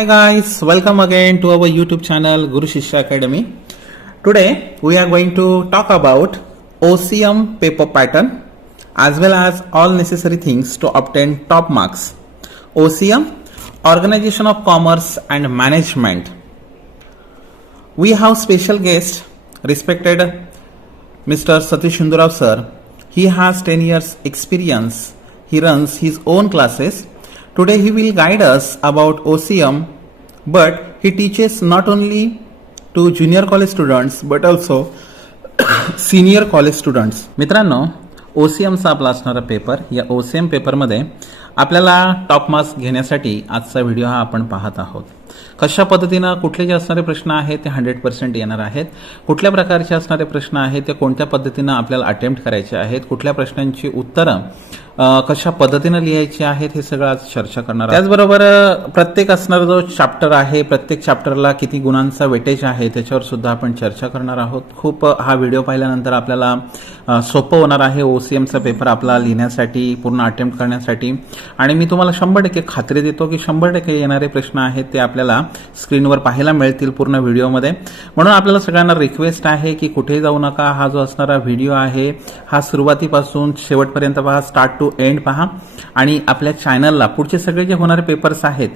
Hi guys, welcome again to our YouTube channel Guru Shishya Academy. Today we are going to talk about OCM paper pattern as well as all necessary things to obtain top marks. OCM, Organization of Commerce and Management. We have special guest, respected Mr. Satish Shindurao sir. He has 10 years experience. He runs his own classes. Today he will guide us about OCM, but he teaches not only to junior college students but also senior college students. मित्रांनो, OCMचा आपला असणारा paper, या OCM पेपरमध्ये आपल्याला top marks घेण्यासाठी आजचा video हा आपण पाहत आहोत. कशा पद्धतीने कुठले जे असणारे प्रश्न आहेत ते 100% येणार आहेत, कुठल्या प्रकारचे असणारे प्रश्न आहेत ते कोणत्या पद्धतीने आपल्याला अटेम्प्ट करायचे आहेत, कुठल्या प्रश्नांची उत्तरं कशा पद्धतीने लिहायची आहेत हे सगळं आज चर्चा करणार आहोत. त्याचबरोबर प्रत्येक असणारा जो चॅप्टर आहे, प्रत्येक चॅप्टरला किती गुणांचा वेटेज आहे त्याच्यावर सुद्धा आपण चर्चा करणार आहोत. खूप हा व्हिडिओ पाहिल्यानंतर आपल्याला सोपं होणार आहे OCMचा पेपर आपला लिहिण्यासाठी, पूर्ण अटेम्प्ट करण्यासाठी. आणि मी तुम्हाला 100% खात्री देतो की 100% येणारे प्रश्न आहेत ते आपल्याला स्क्रीनवर पाहायला मिळतील पूर्ण व्हिडिओमध्ये. म्हणून आपल्याला सगळ्यांना रिक्वेस्ट आहे की कुठेही जाऊ नका. हा जो असणारा व्हिडिओ आहे हा सुरुवातीपासून शेवटपर्यंत पहा, स्टार्ट टू एंड पहा. आणि आपल्या चॅनलला पुढचे सगळे जे होणारे पेपर्स आहेत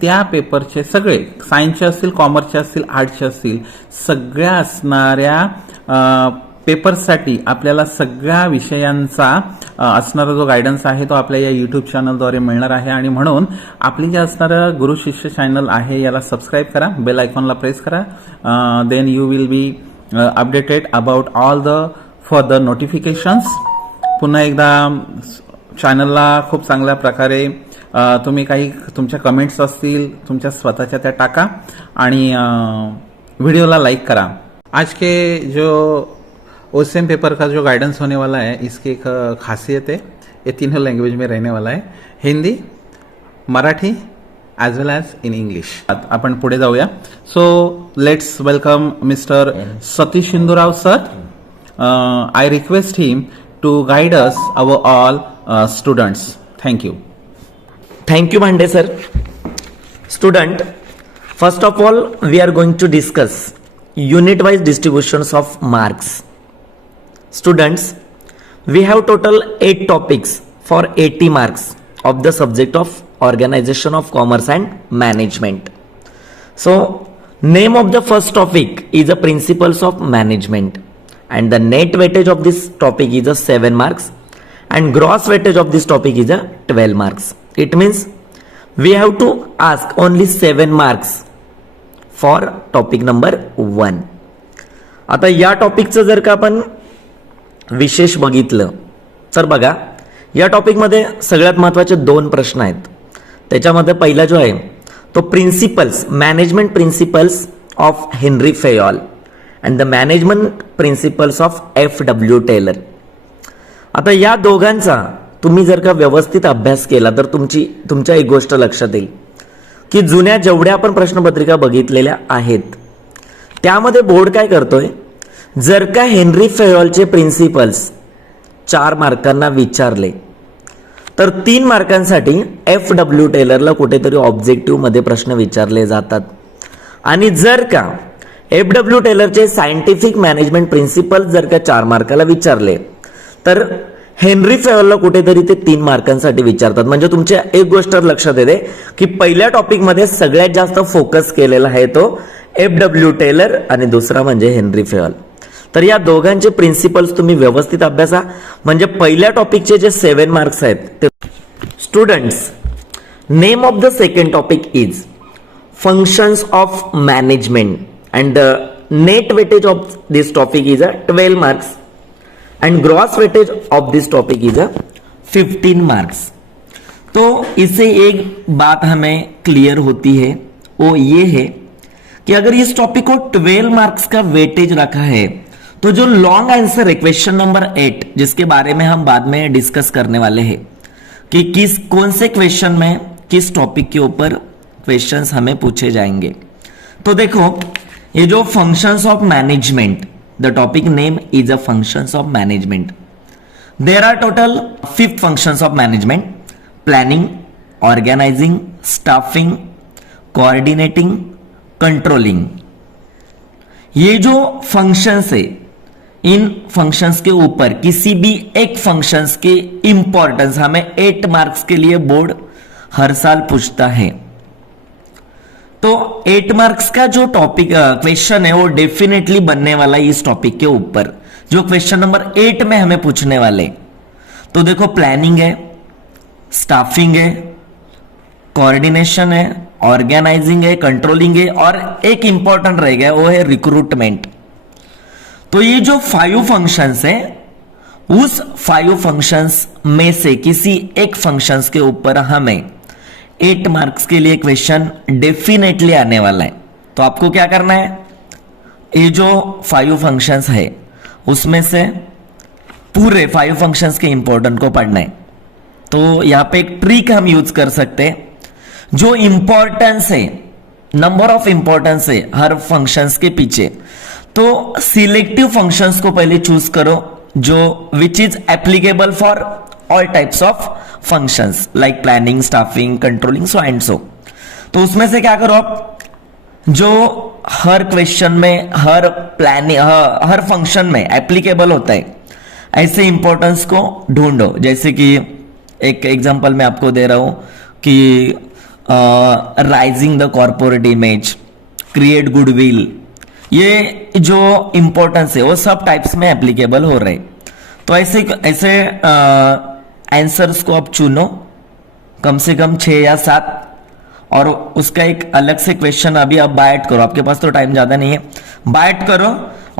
त्या पेपरचे सगळे, सायन्सचे असतील, कॉमर्सचे असतील, आर्ट्सचे असतील, सगळ्या असणाऱ्या पेपर्ससाठी आपल्याला सगळ्या विषयांचा असणारा जो गायडन्स आहे तो आपल्या या यूट्यूब चॅनलद्वारे मिळणार आहे. आणि म्हणून आपली जे असणारं गुरु शिष्य चॅनल आहे याला सबस्क्राईब करा, बेल आयकॉनला प्रेस करा. Then you will be updated about all the further notifications. पुन्हा एकदा चॅनलला खूप चांगल्या प्रकारे तुम्ही काही तुमच्या कमेंट्स असतील तुमच्या स्वतःच्या त्या टाका आणि वीडियो ला लाइक करा. आज के जो OCM पेपर का जो गाइडेंस होने वाला है इसकी एक खासियत है, ये तीनों लैंग्वेज में रहने वाला है, Hindi, Marathi as well as in English. आपण पुढे जाऊया. So let's welcome mister Satish Shindurao sir. I request him to guide us our all students. Thank you. Thank you, Bhande sir. Student, first of all, we are going to discuss unit-wise distributions of marks. Students, we have total 8 topics for 80 marks of the subject of Organization of Commerce and Management. So, name of the first topic is the Principles of Management. And the net weightage of this topic is a 7 marks and gross weightage of this topic is a 12 marks. It means we have to ask only 7 marks for topic number 1. आता या टॉपिकचं जर का आपण विशेष बघितलं तर बघा, या टॉपिकमध्ये सगळ्यात महत्त्वाचे 2 प्रश्न आहेत. त्याच्यामध्ये पहिला जो आहे तो principles, management principles of Henri Fayol and the management principles of F.W. Taylor. आता या दोघांचा तुम्ही जर का व्यवस्थित अभ्यास केला तर तुमच्या एक गोष्ट लक्षात येईल की जुन्या जेवढ्या आपण प्रश्नपत्रिका बघितलेल्या आहेत त्यामध्ये बोर्ड काय करतोय, जर का हेनरी फेयॉलचे प्रिन्सिपल्स 4 मार्कांना विचारले तर 3 मार्कांसाठी F.W. टेलरला कुठेतरी ऑब्जेक्टिव्ह मध्ये प्रश्न विचारले जातात. आणि जर का F.W. टेलरचे सायंटिफिक मॅनेजमेंट प्रिन्सिपल जर का 4 मार्काला विचारले तर हेनरी फेयॉलला कुठेतरी ते 3 मार्कांसाठी विचारतात. म्हणजे तुमच्या एक गोष्ट लक्षात येते की पहिल्या टॉपिकमध्ये सगळ्यात जास्त फोकस केलेला आहे तो F.W. टेलर आणि दुसरा म्हणजे हेनरी फेयॉल. तर या दोघांचे प्रिन्सिपल्स तुम्ही व्यवस्थित अभ्यासा, म्हणजे पहिल्या टॉपिकचे जे 7 मार्क्स आहेत ते. Students, name of the second topic is functions of management. And the net weightage of this topic is a 12 marks and gross weightage of this topic is a 15 marks. तो इससे एक बात हमें क्लियर होती है, वो ये है कि अगर इस टॉपिक को 12 मार्क्स का वेटेज रखा है तो जो लॉन्ग आंसर है क्वेश्चन नंबर 8, जिसके बारे में हम बाद में डिस्कस करने वाले हैं कि कौन से क्वेश्चन में किस टॉपिक के ऊपर क्वेश्चंस हमें पूछे जाएंगे. तो देखो, ये जो functions of management, the topic name is a functions of management. There are total 5 functions of management: planning, organising, staffing, coordinating, controlling. ये जो फंक्शंस है, इन फंक्शंस के ऊपर किसी भी एक फंक्शंस की इंपॉर्टेंस हमें 8 मार्क्स के लिए बोर्ड हर साल पूछता है। तो 8 मार्क्स का जो टॉपिक क्वेश्चन है वो डेफिनेटली बनने वाला है इस टॉपिक के ऊपर, जो क्वेश्चन नंबर 8 में हमें पूछने वाले। तो देखो, प्लानिंग है, स्टाफिंग है, कोऑर्डिनेशन है, ऑर्गेनाइजिंग है, कंट्रोलिंग है, और एक इंपॉर्टेंट रह गया वो है रिक्रूटमेंट। तो ये जो 5 फंक्शंस है, उस 5 फंक्शंस में से किसी एक फंक्शंस के ऊपर हमें 8 मार्क्स के लिए क्वेश्चन डेफिनेटली आने वाला है। तो आपको क्या करना है, ये जो 5 फंक्शंस है उसमें से पूरे 5 फंक्शंस के इंपॉर्टेंट को पढ़ना है। तो यहां पे एक ट्रिक हम यूज कर सकते हैं, जो इंपॉर्टेंस है, नंबर ऑफ इंपॉर्टेंस है हर फंक्शंस के पीछे, तो सिलेक्टिव फंक्शंस को पहले चूज करो जो which is applicable for all types of functions like planning, staffing, controlling, so and so. तो उसमें से क्या करो आप, जो हर क्वेश्चन में, हर प्लानिंग, हर फंक्शन में एप्लीकेबल होता है, ऐसे इंपॉर्टेंस को ढूंढो। जैसे कि एक एग्जांपल मैं आपको दे रहा हूं कि rising the corporate image, create goodwill, ये जो इंपॉर्टेंस है वो सब टाइप्स में एप्लीकेबल हो रहे। तो ऐसे आंसर्स को आप चुनो, कम से कम 6 या 7, और उसका एक अलग से क्वेश्चन अभी आप बाइट करो, आपके पास तो टाइम ज्यादा नहीं है, बाइट करो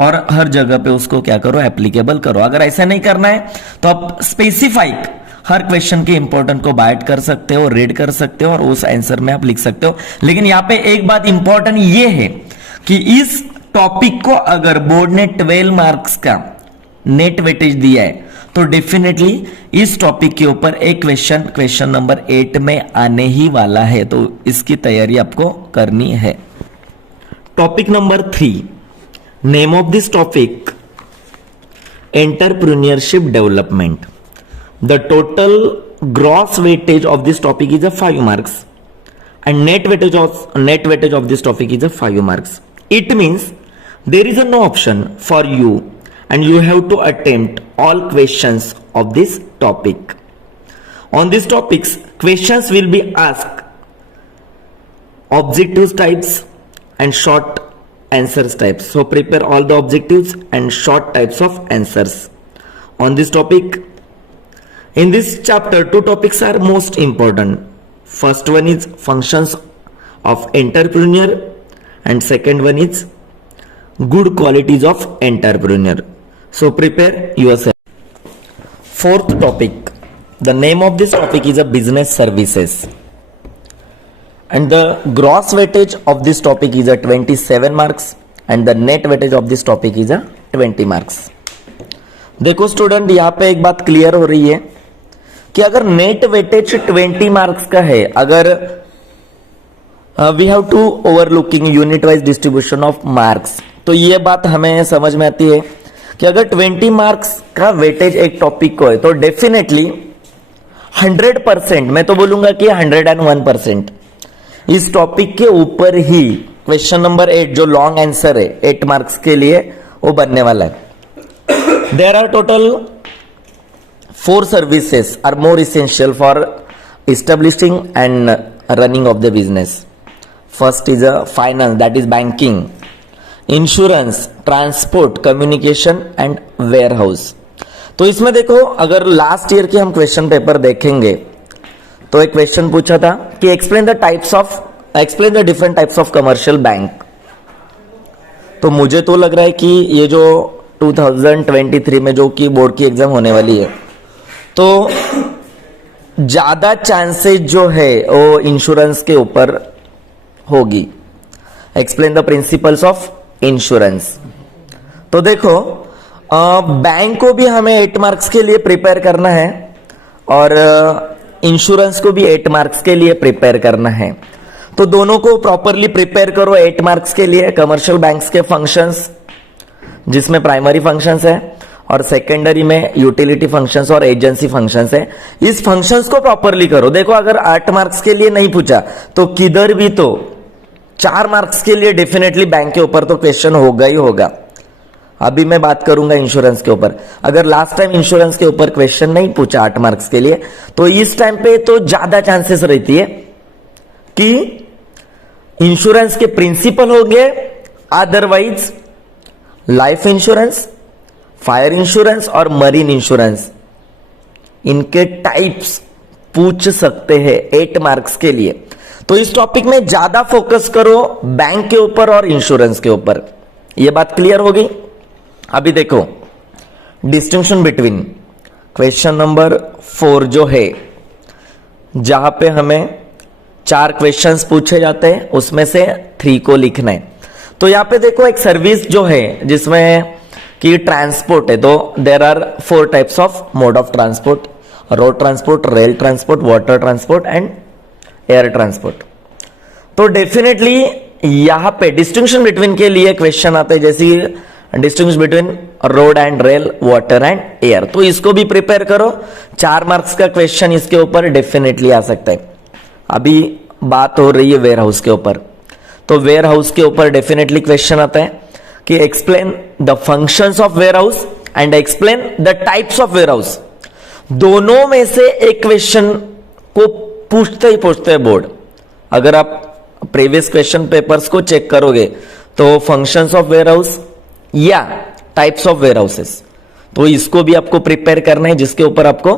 और हर जगह पे उसको क्या करो, एप्लीकेबल करो। अगर ऐसा नहीं करना है तो आप स्पेसिफाइक हर क्वेश्चन के इंपॉर्टेंट को बाइट कर सकते हो, रीड कर सकते हो और उस आंसर में आप लिख सकते हो। लेकिन यहाँ पे एक बात इंपॉर्टेंट ये है कि इस टॉपिक को अगर बोर्ड ने 12 मार्क्स का नेट वेटेज दिया है तो डेफिनेटली इस टॉपिक के ऊपर एक क्वेश्चन नंबर 8 में आने ही वाला है। तो इसकी तैयारी आपको करनी है। Topic number 3, name of this topic entrepreneurship development. The total gross weightage of this topic is 5 marks and net weightage of this topic is 5 marks. It means there is no option for you and you have to attempt all questions of this topic. On these topics, questions will be asked objectives types and short answers types. So prepare all the objectives and short types of answers on this topic. In this chapter, 2 topics are most important. First one is functions of entrepreneur and second one is good qualities of entrepreneur. So prepare yourself. Fourth topic, the name of this topic is a business services and the gross weightage of this topic is a 27 marks and the net weightage of this topic is a 20 marks. देखो student, यहाँ पे एक बात clear हो रही है कि अगर नेट वेटेज 20 मार्क्स का है, अगर we have to overlooking unit wise distribution of marks, तो ये बात हमें समझ में आती है कि अगर 20 मार्क्स का वेटेज एक टॉपिक को है तो डेफिनेटली 100%, मैं तो बोलूंगा कि 101% इस टॉपिक के ऊपर ही क्वेश्चन नंबर 8 जो लॉन्ग आंसर है 8 मार्क्स के लिए वो बनने वाला है। There are total 4 services are more essential for establishing and running of the business. First is a finance, that is banking, insurance, transport, communication and warehouse. तो इसमें देखो, अगर लास्ट ईयर के हम क्वेश्चन पेपर देखेंगे तो एक क्वेश्चन पूछा था कि explain the different types of commercial bank. तो मुझे तो लग रहा है कि ये जो 2023 में जो कि बोर्ड की एग्जाम होने वाली है, तो ज्यादा चांसेस जो है वो इंश्योरेंस के ऊपर होगी। Explain the principles of insurance. तो देखो, बैंक को भी हमें 8 मार्क्स के लिए प्रिपेयर करना है और इंश्योरेंस को भी 8 मार्क्स के लिए प्रिपेयर करना है। तो दोनों को प्रॉपरली प्रिपेयर करो 8 मार्क्स के लिए। कमर्शियल बैंक्स के फंक्शंस जिसमें प्राइमरी फंक्शंस है और सेकेंडरी में यूटिलिटी फंक्शंस और एजेंसी फंक्शंस है, इस फंक्शंस को प्रॉपरली करो। देखो, अगर 8 मार्क्स के लिए नहीं पूछा तो किधर भी तो 4 मार्क्स के लिए डेफिनेटली बैंक के ऊपर तो क्वेश्चन होगा ही होगा। अभी मैं बात करूंगा इंश्योरेंस के ऊपर। अगर लास्ट टाइम इंश्योरेंस के ऊपर क्वेश्चन नहीं पूछा 8 मार्क्स के लिए, तो इस टाइम पे तो ज्यादा चांसेस रहती है कि इंश्योरेंस के प्रिंसिपल हो गए, otherwise life insurance, fire insurance और मरीन इंश्योरेंस, इनके टाइप्स पूछ सकते हैं 8 मार्क्स के लिए। तो इस टॉपिक में ज्यादा फोकस करो बैंक के ऊपर और इंश्योरेंस के ऊपर। यह बात क्लियर होगी। अभी देखो डिस्टिंक्शन बिटवीन क्वेश्चन नंबर 4 जो है, जहां पे हमें 4 क्वेश्चंस पूछे जाते हैं, उसमें से 3 को लिखना है। तो यहां पे देखो एक सर्विस जो है जिसमें कि ट्रांसपोर्ट है, तो there are 4 types of mode of transport, road transport, rail transport, water transport and air transport. तो डेफिनेटली यहां पे डिस्टिंक्शन बिटवीन के लिए क्वेश्चन आते हैं, जैसे distinguish between road and rail, water and air. तो इसको भी प्रिपेयर करो, 4 मार्क्स का क्वेश्चन इसके ऊपर डेफिनेटली आ सकता है। अभी बात हो रही है वेयर हाउस के ऊपर, तो वेयर हाउस के ऊपर डेफिनेटली क्वेश्चन आता है कि explain the functions of warehouse and explain the types of warehouse. दोनों में से एक क्वेश्चन को पूछते ही पूछते हैं बोर्ड। अगर आप प्रीवियस क्वेश्चन पेपर्स को चेक करोगे तो फंक्शंस ऑफ वेयर हाउस या टाइप्स ऑफ वेयर हाउसेस, तो इसको भी आपको प्रिपेयर करना है, जिसके ऊपर आपको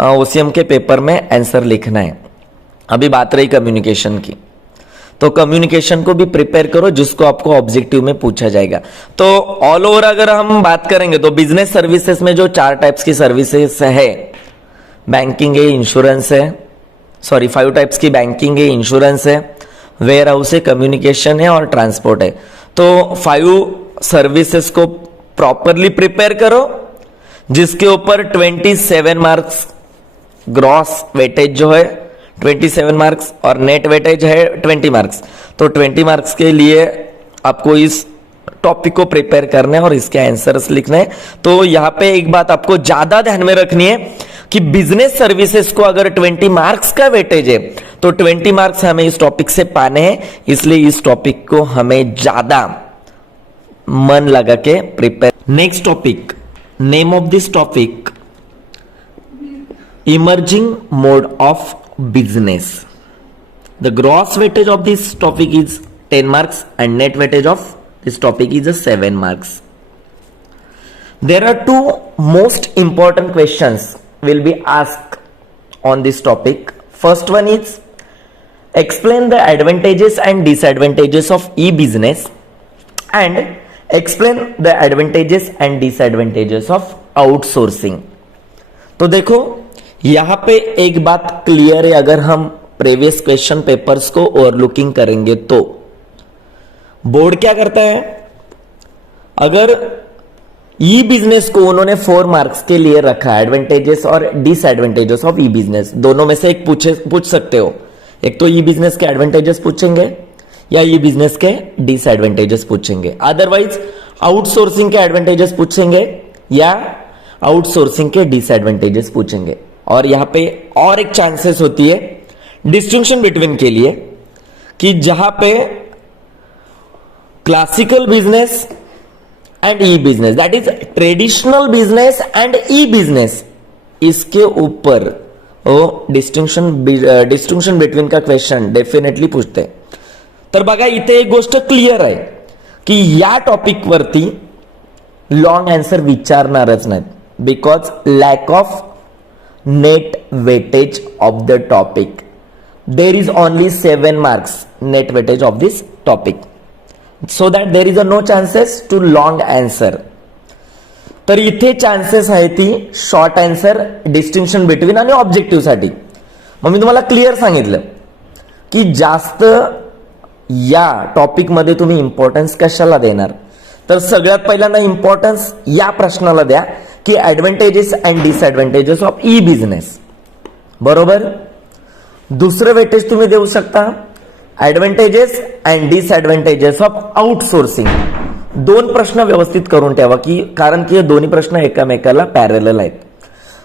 ओसीएम के पेपर में आंसर लिखना है। अभी बात रही कम्युनिकेशन की, तो कम्युनिकेशन को भी प्रिपेयर करो, जिसको आपको ऑब्जेक्टिव में पूछा जाएगा। तो ऑल ओवर अगर हम बात करेंगे तो बिजनेस सर्विसेज में जो 4 टाइप्स की सर्विसेज है, बैंकिंग है, इंश्योरेंस है, सॉरी 5 टाइप्स की बैंकिंग है, इंश्योरेंस है, वेयर हाउस है, कम्युनिकेशन है और ट्रांसपोर्ट है। तो 5 सर्विसेज को प्रॉपरली प्रिपेयर करो, जिसके ऊपर 27 मार्क्स ग्रॉस वेटेज जो है 27 मार्क्स और नेट वेटेज है 20 मार्क्स। तो 20 मार्क्स के लिए आपको इस टॉपिक को प्रिपेयर करना है और इसके आंसर्स लिखने हैं। तो यहां पे एक बात आपको ज्यादा ध्यान में रखनी है कि बिजनेस सर्विसेज को अगर 20 मार्क्स का वेटेज है, तो 20 मार्क्स हमें इस टॉपिक से पाने हैं, इसलिए इस टॉपिक को हमें ज्यादा मन लगा के prepare. Next topic, name of this topic emerging mode of business. The gross weightage of this topic is 10 marks and net weightage of this topic is 7 marks. There are 2 most important questions will be asked on this topic. First one is explain the advantages and disadvantages of e-business and explain the advantages and disadvantages of outsourcing. तो देखो यहां पे एक बात clear है, अगर हम previous question papers को ओवरलुकिंग करेंगे तो बोर्ड क्या करता है, अगर ई बिजनेस को उन्होंने 4 मार्क्स के लिए रखा, एडवांटेजेस और डिसएडवांटेजेस ऑफ ई बिजनेस, दोनों में से एक पूछ सकते हो। एक तो ई बिजनेस के एडवांटेजेस पूछेंगे या ई बिजनेस के डिसएडवांटेजेस पूछेंगे, अदरवाइज आउटसोर्सिंग के एडवांटेजेस पूछेंगे या आउटसोर्सिंग के डिसएडवांटेजेस पूछेंगे। और यहां पे और एक चांसेस होती है डिस्टिंक्शन बिटवीन के लिए, कि जहां पे classical business and E business, that is traditional business and E business, इसके ऊपर वो डिस्टिंक्शन बिटवीन का क्वेश्चन डेफिनेटली पूछते हैं। तर बघा इथे एक गोष्ट क्लिअर आहे की या टॉपिक वरती लॉंग आन्सर विचारणारच नाहीत, because lack of net weightage of the topic. There is only 7 marks net weightage of this topic, so that there is a no chances to long answer. तर इथे chances आहे ती short answer, distinction between आणि objective साठी। मग मी तुम्हाला clear सांगितलं की जास्त या टॉपिक मध्ये तुम्ही इम्पॉर्टन्स कशाला देणार, तर सगळ्यात पहिल्यांदा इम्पॉर्टन्स या प्रश्नाला द्या की advantages and disadvantages of e business, बरोबर। दुसरं वेटेज तुम्ही देऊ शकता advantages and disadvantages of outsourcing. 2 प्रश्न व्यवस्थित करून ठेवा, की कारण की हे दोन्ही प्रश्न एकामेकाला पॅरलल आहेत।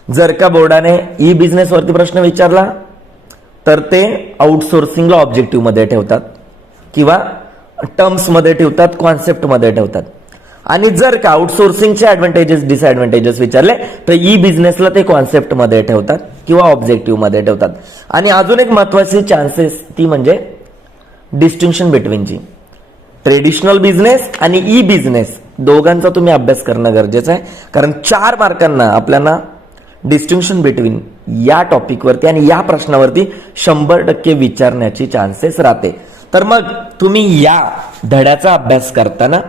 जर का बोर्डाने ई बिझनेस वरती प्रश्न विचारला तर ते आउटसोर्सिंगला ऑब्जेक्टिव्ह मध्ये ठेवतात, किंवा टर्म्समध्ये ठेवतात, कॉन्सेप्टमध्ये ठेवतात. आणि जर का आउटसोर्सिंगचे ऍडव्हान्टेजेस डिसएडव्हान्टेजेस विचारले तर ई बिझनेसला ते कॉन्सेप्टमध्ये ठेवतात किंवा ऑब्जेक्टिव्हमध्ये ठेवतात. आणि अजून एक महत्वाची चान्सेस ती म्हणजे डिस्टिंक्शन बिटवीनची. ट्रेडिशनल बिझनेस आणि ई बिझनेस दोघांचा तुम्ही अभ्यास करणं गरजेचं आहे, कारण 4 मार्कांना आपल्याला डिस्टिंक्शन बिटवीन या टॉपिकवरती आणि या प्रश्नावरती 100% विचारण्याची चान्सेस राहते. तर मग तुम्ही या धड्याचा अभ्यास करताना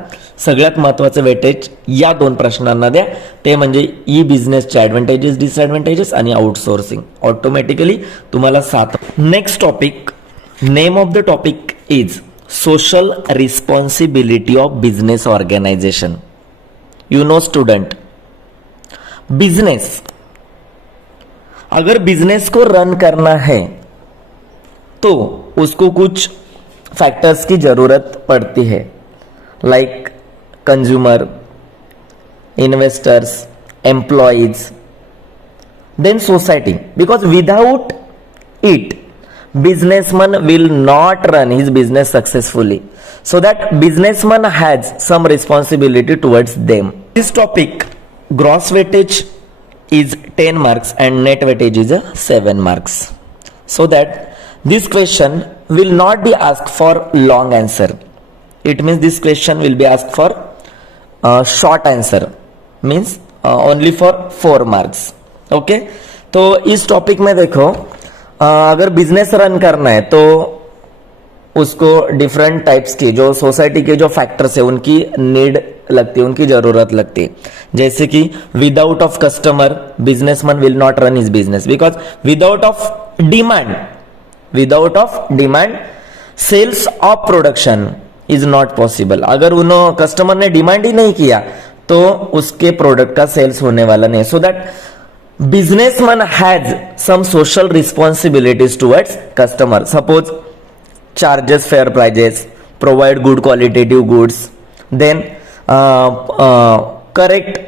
सगळ्यात महत्वाचं वेटेज या 2 प्रश्नांना द्या, ते म्हणजे ई बिझनेसचे ऍडव्हान्टेजेस डिसएडव्हान्टेजेस आणि आउटसोर्सिंग. ऑटोमॅटिकली तुम्हाला 7. Next topic, name of the topic is social responsibility of business organisation. You know student, business, अगर बिजनेस को रन करना है तो उसको कुछ फैक्टर्स की जरूरत पड़ती है, like consumer, investors, employees, then society. Because without it businessman will not run his business successfully, so that businessman has some responsibility towards them. This topic, gross weightage is 10 marks and net weightage is 7 marks, so that this question will not be asked for long answer. It means this question will be asked for short answer, means only for 4 marks. Okay, तो इस topic में देखो, अगर business run करना है तो उसको different types की जो सोसाइटी के जो फैक्टर्स है उनकी नीड लगती है, उनकी जरूरत लगती है. जैसे कि without of customer businessman will not run his business, because without of demand sales of production is not possible. अगर उन्होंने कस्टमर ने डिमांड ही नहीं किया तो उसके प्रोडक्ट का सेल्स होने वाला नहीं. So that businessman has some social responsibilities towards customer. Suppose charges fair prices, provide good qualitative goods, then correct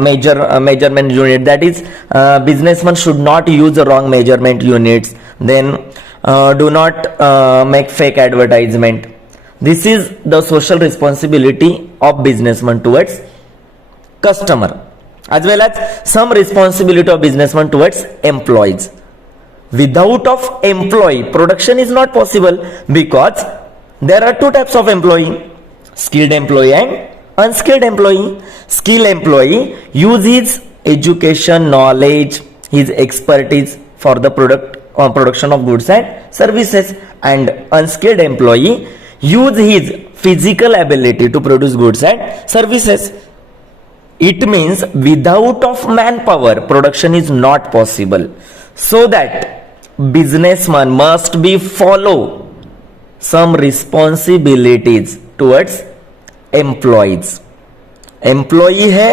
measurement unit, that is businessman should not use the wrong measurement units, then do not make fake advertisement. This is the social responsibility of businessman towards customer, as well as some responsibility of businessman towards employees. Without of employee, production is not possible, because there are 2 types of employee, skilled employee and unskilled employee. Skilled employee use his education, knowledge, his expertise for the production of goods and services, and unskilled employee use his physical ability to produce goods and services. It means without of manpower production is not possible, so that businessman must be follow some responsibilities towards employees. Employee है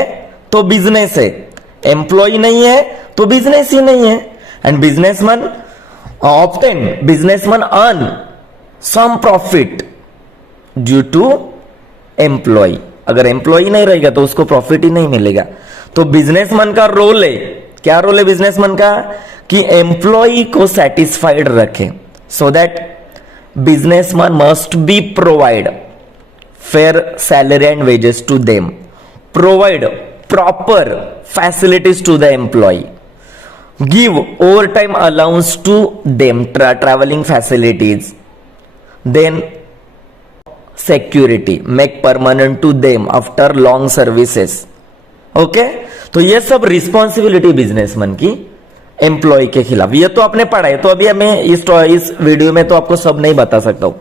तो business है, employee नहीं है तो business ही नहीं है. And businessman earn some profit due to employee. अगर employ नहीं रहेगा तो उसको प्रॉफिट ही नहीं मिलेगा. तो बिजनेसमैन का रोल है, क्या रोल है बिजनेसमैन का, कि एम्प्लॉय को सेटिस्फाइड रखे. So that businessman must be provide fair salary and wages to them, provide proper facilities to the employee, give overtime allowance to them, travelling facilities, then security make permanent to them after long services. Okay, तो ये सब responsibility businessman की employ के खिलाफ, ये तो आपने पढ़ा है. तो अभी हमें इस वीडियो में तो आपको सब नहीं बता सकता हूं.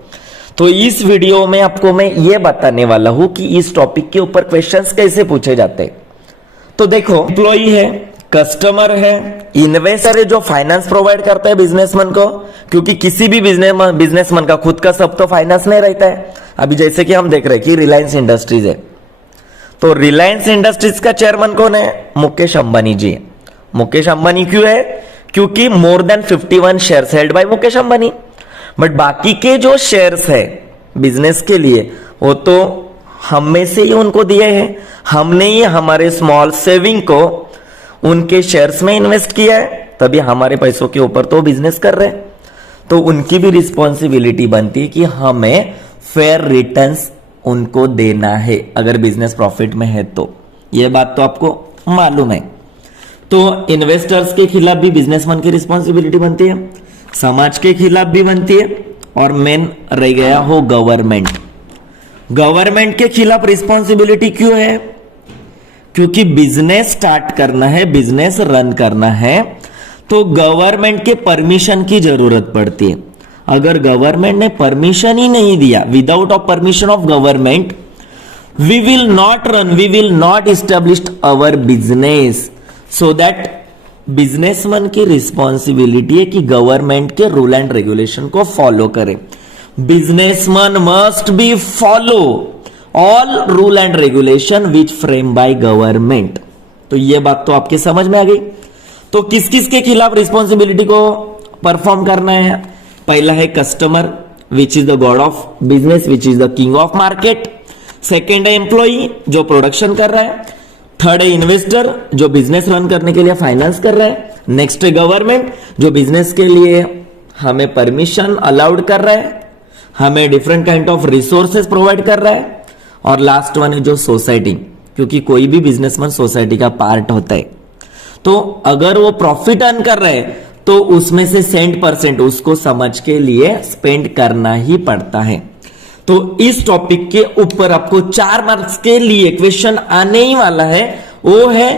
तो इस वीडियो में आपको मैं ये बताने वाला हूं कि इस टॉपिक के ऊपर क्वेश्चंस कैसे पूछे जाते हैं. तो देखो, एम्प्लॉय है, कस्टमर है, इन्वेस्टर है जो फाइनेंस प्रोवाइड करता है बिजनेसमैन को, क्योंकि किसी भी बिजनेसमैन का खुद का सब तो फाइनेंस नहीं रहता है. अभी जैसे कि हम देख रहे हैं कि रिलायंस इंडस्ट्रीज है, तो रिलायंस इंडस्ट्रीज का चेयरमैन कौन है, मुकेश अंबानी जी है. मुकेश अंबानी क्यों है, क्योंकि more than 51 shares held by Mukesh Ambani. But बाकी के जो शेयर्स है बिजनेस के लिए वो तो हम में से ही उनको दिए हैं, हमने ही हमारे स्मॉल सेविंग को उनके शेयर्स में इन्वेस्ट किया है, तभी हमारे पैसों के ऊपर तो बिजनेस कर रहे हैं. तो उनकी भी रिस्पॉन्सिबिलिटी बनती है कि हमें फेयर रिटर्न्स उनको देना है अगर बिजनेस प्रॉफिट में है तो। यह बात तो आपको मालूम है। तो इन्वेस्टर्स के खिलाफ भी बिजनेसमैन की रिस्पॉन्सिबिलिटी बनती है, समाज के खिलाफ भी बनती है, और मेन रह गया हो गवर्नमेंट। गवर्नमेंट के खिलाफ रिस्पॉन्सिबिलिटी क्यों है? क्योंकि बिजनेस स्टार्ट करना है, बिजनेस रन करना है, तो गवर्नमेंट के परमिशन की जरूरत पड़ती है। अगर गवर्नमेंट ने परमिशन ही नहीं दिया, without of permission of government we will not run, we will not establish our business. So that businessman की रिस्पॉन्सिबिलिटी है कि गवर्नमेंट के रूल एंड रेगुलेशन को फॉलो करे। Businessman must be follow all rule and regulation which frame by government. तो ये बात तो आपके समझ में आ गई। तो किस किस के खिलाफ रिस्पॉन्सिबिलिटी को परफॉर्म करना है? पहला है customer which is the God of business, which is the king of market. Second है एम्प्लॉई जो प्रोडक्शन कर रहा है। थर्ड है इन्वेस्टर जो बिजनेस रन करने के लिए फाइनेंस कर रहा है। नेक्स्ट है गवर्नमेंट जो बिजनेस के लिए हमें परमिशन अलाउड कर रहा है, हमें different kind of resources provide कर रहा है। और लास्ट वन है जो सोसाइटी, क्योंकि कोई भी बिजनेसमैन सोसाइटी का पार्ट होता है। तो अगर वो प्रॉफिट अर्न कर रहे हैं तो उसमें से 100% उसको समझ के लिए स्पेंड करना ही पड़ता है। तो इस टॉपिक के ऊपर आपको 4 मार्क्स के लिए क्वेश्चन आने ही वाला है, वो है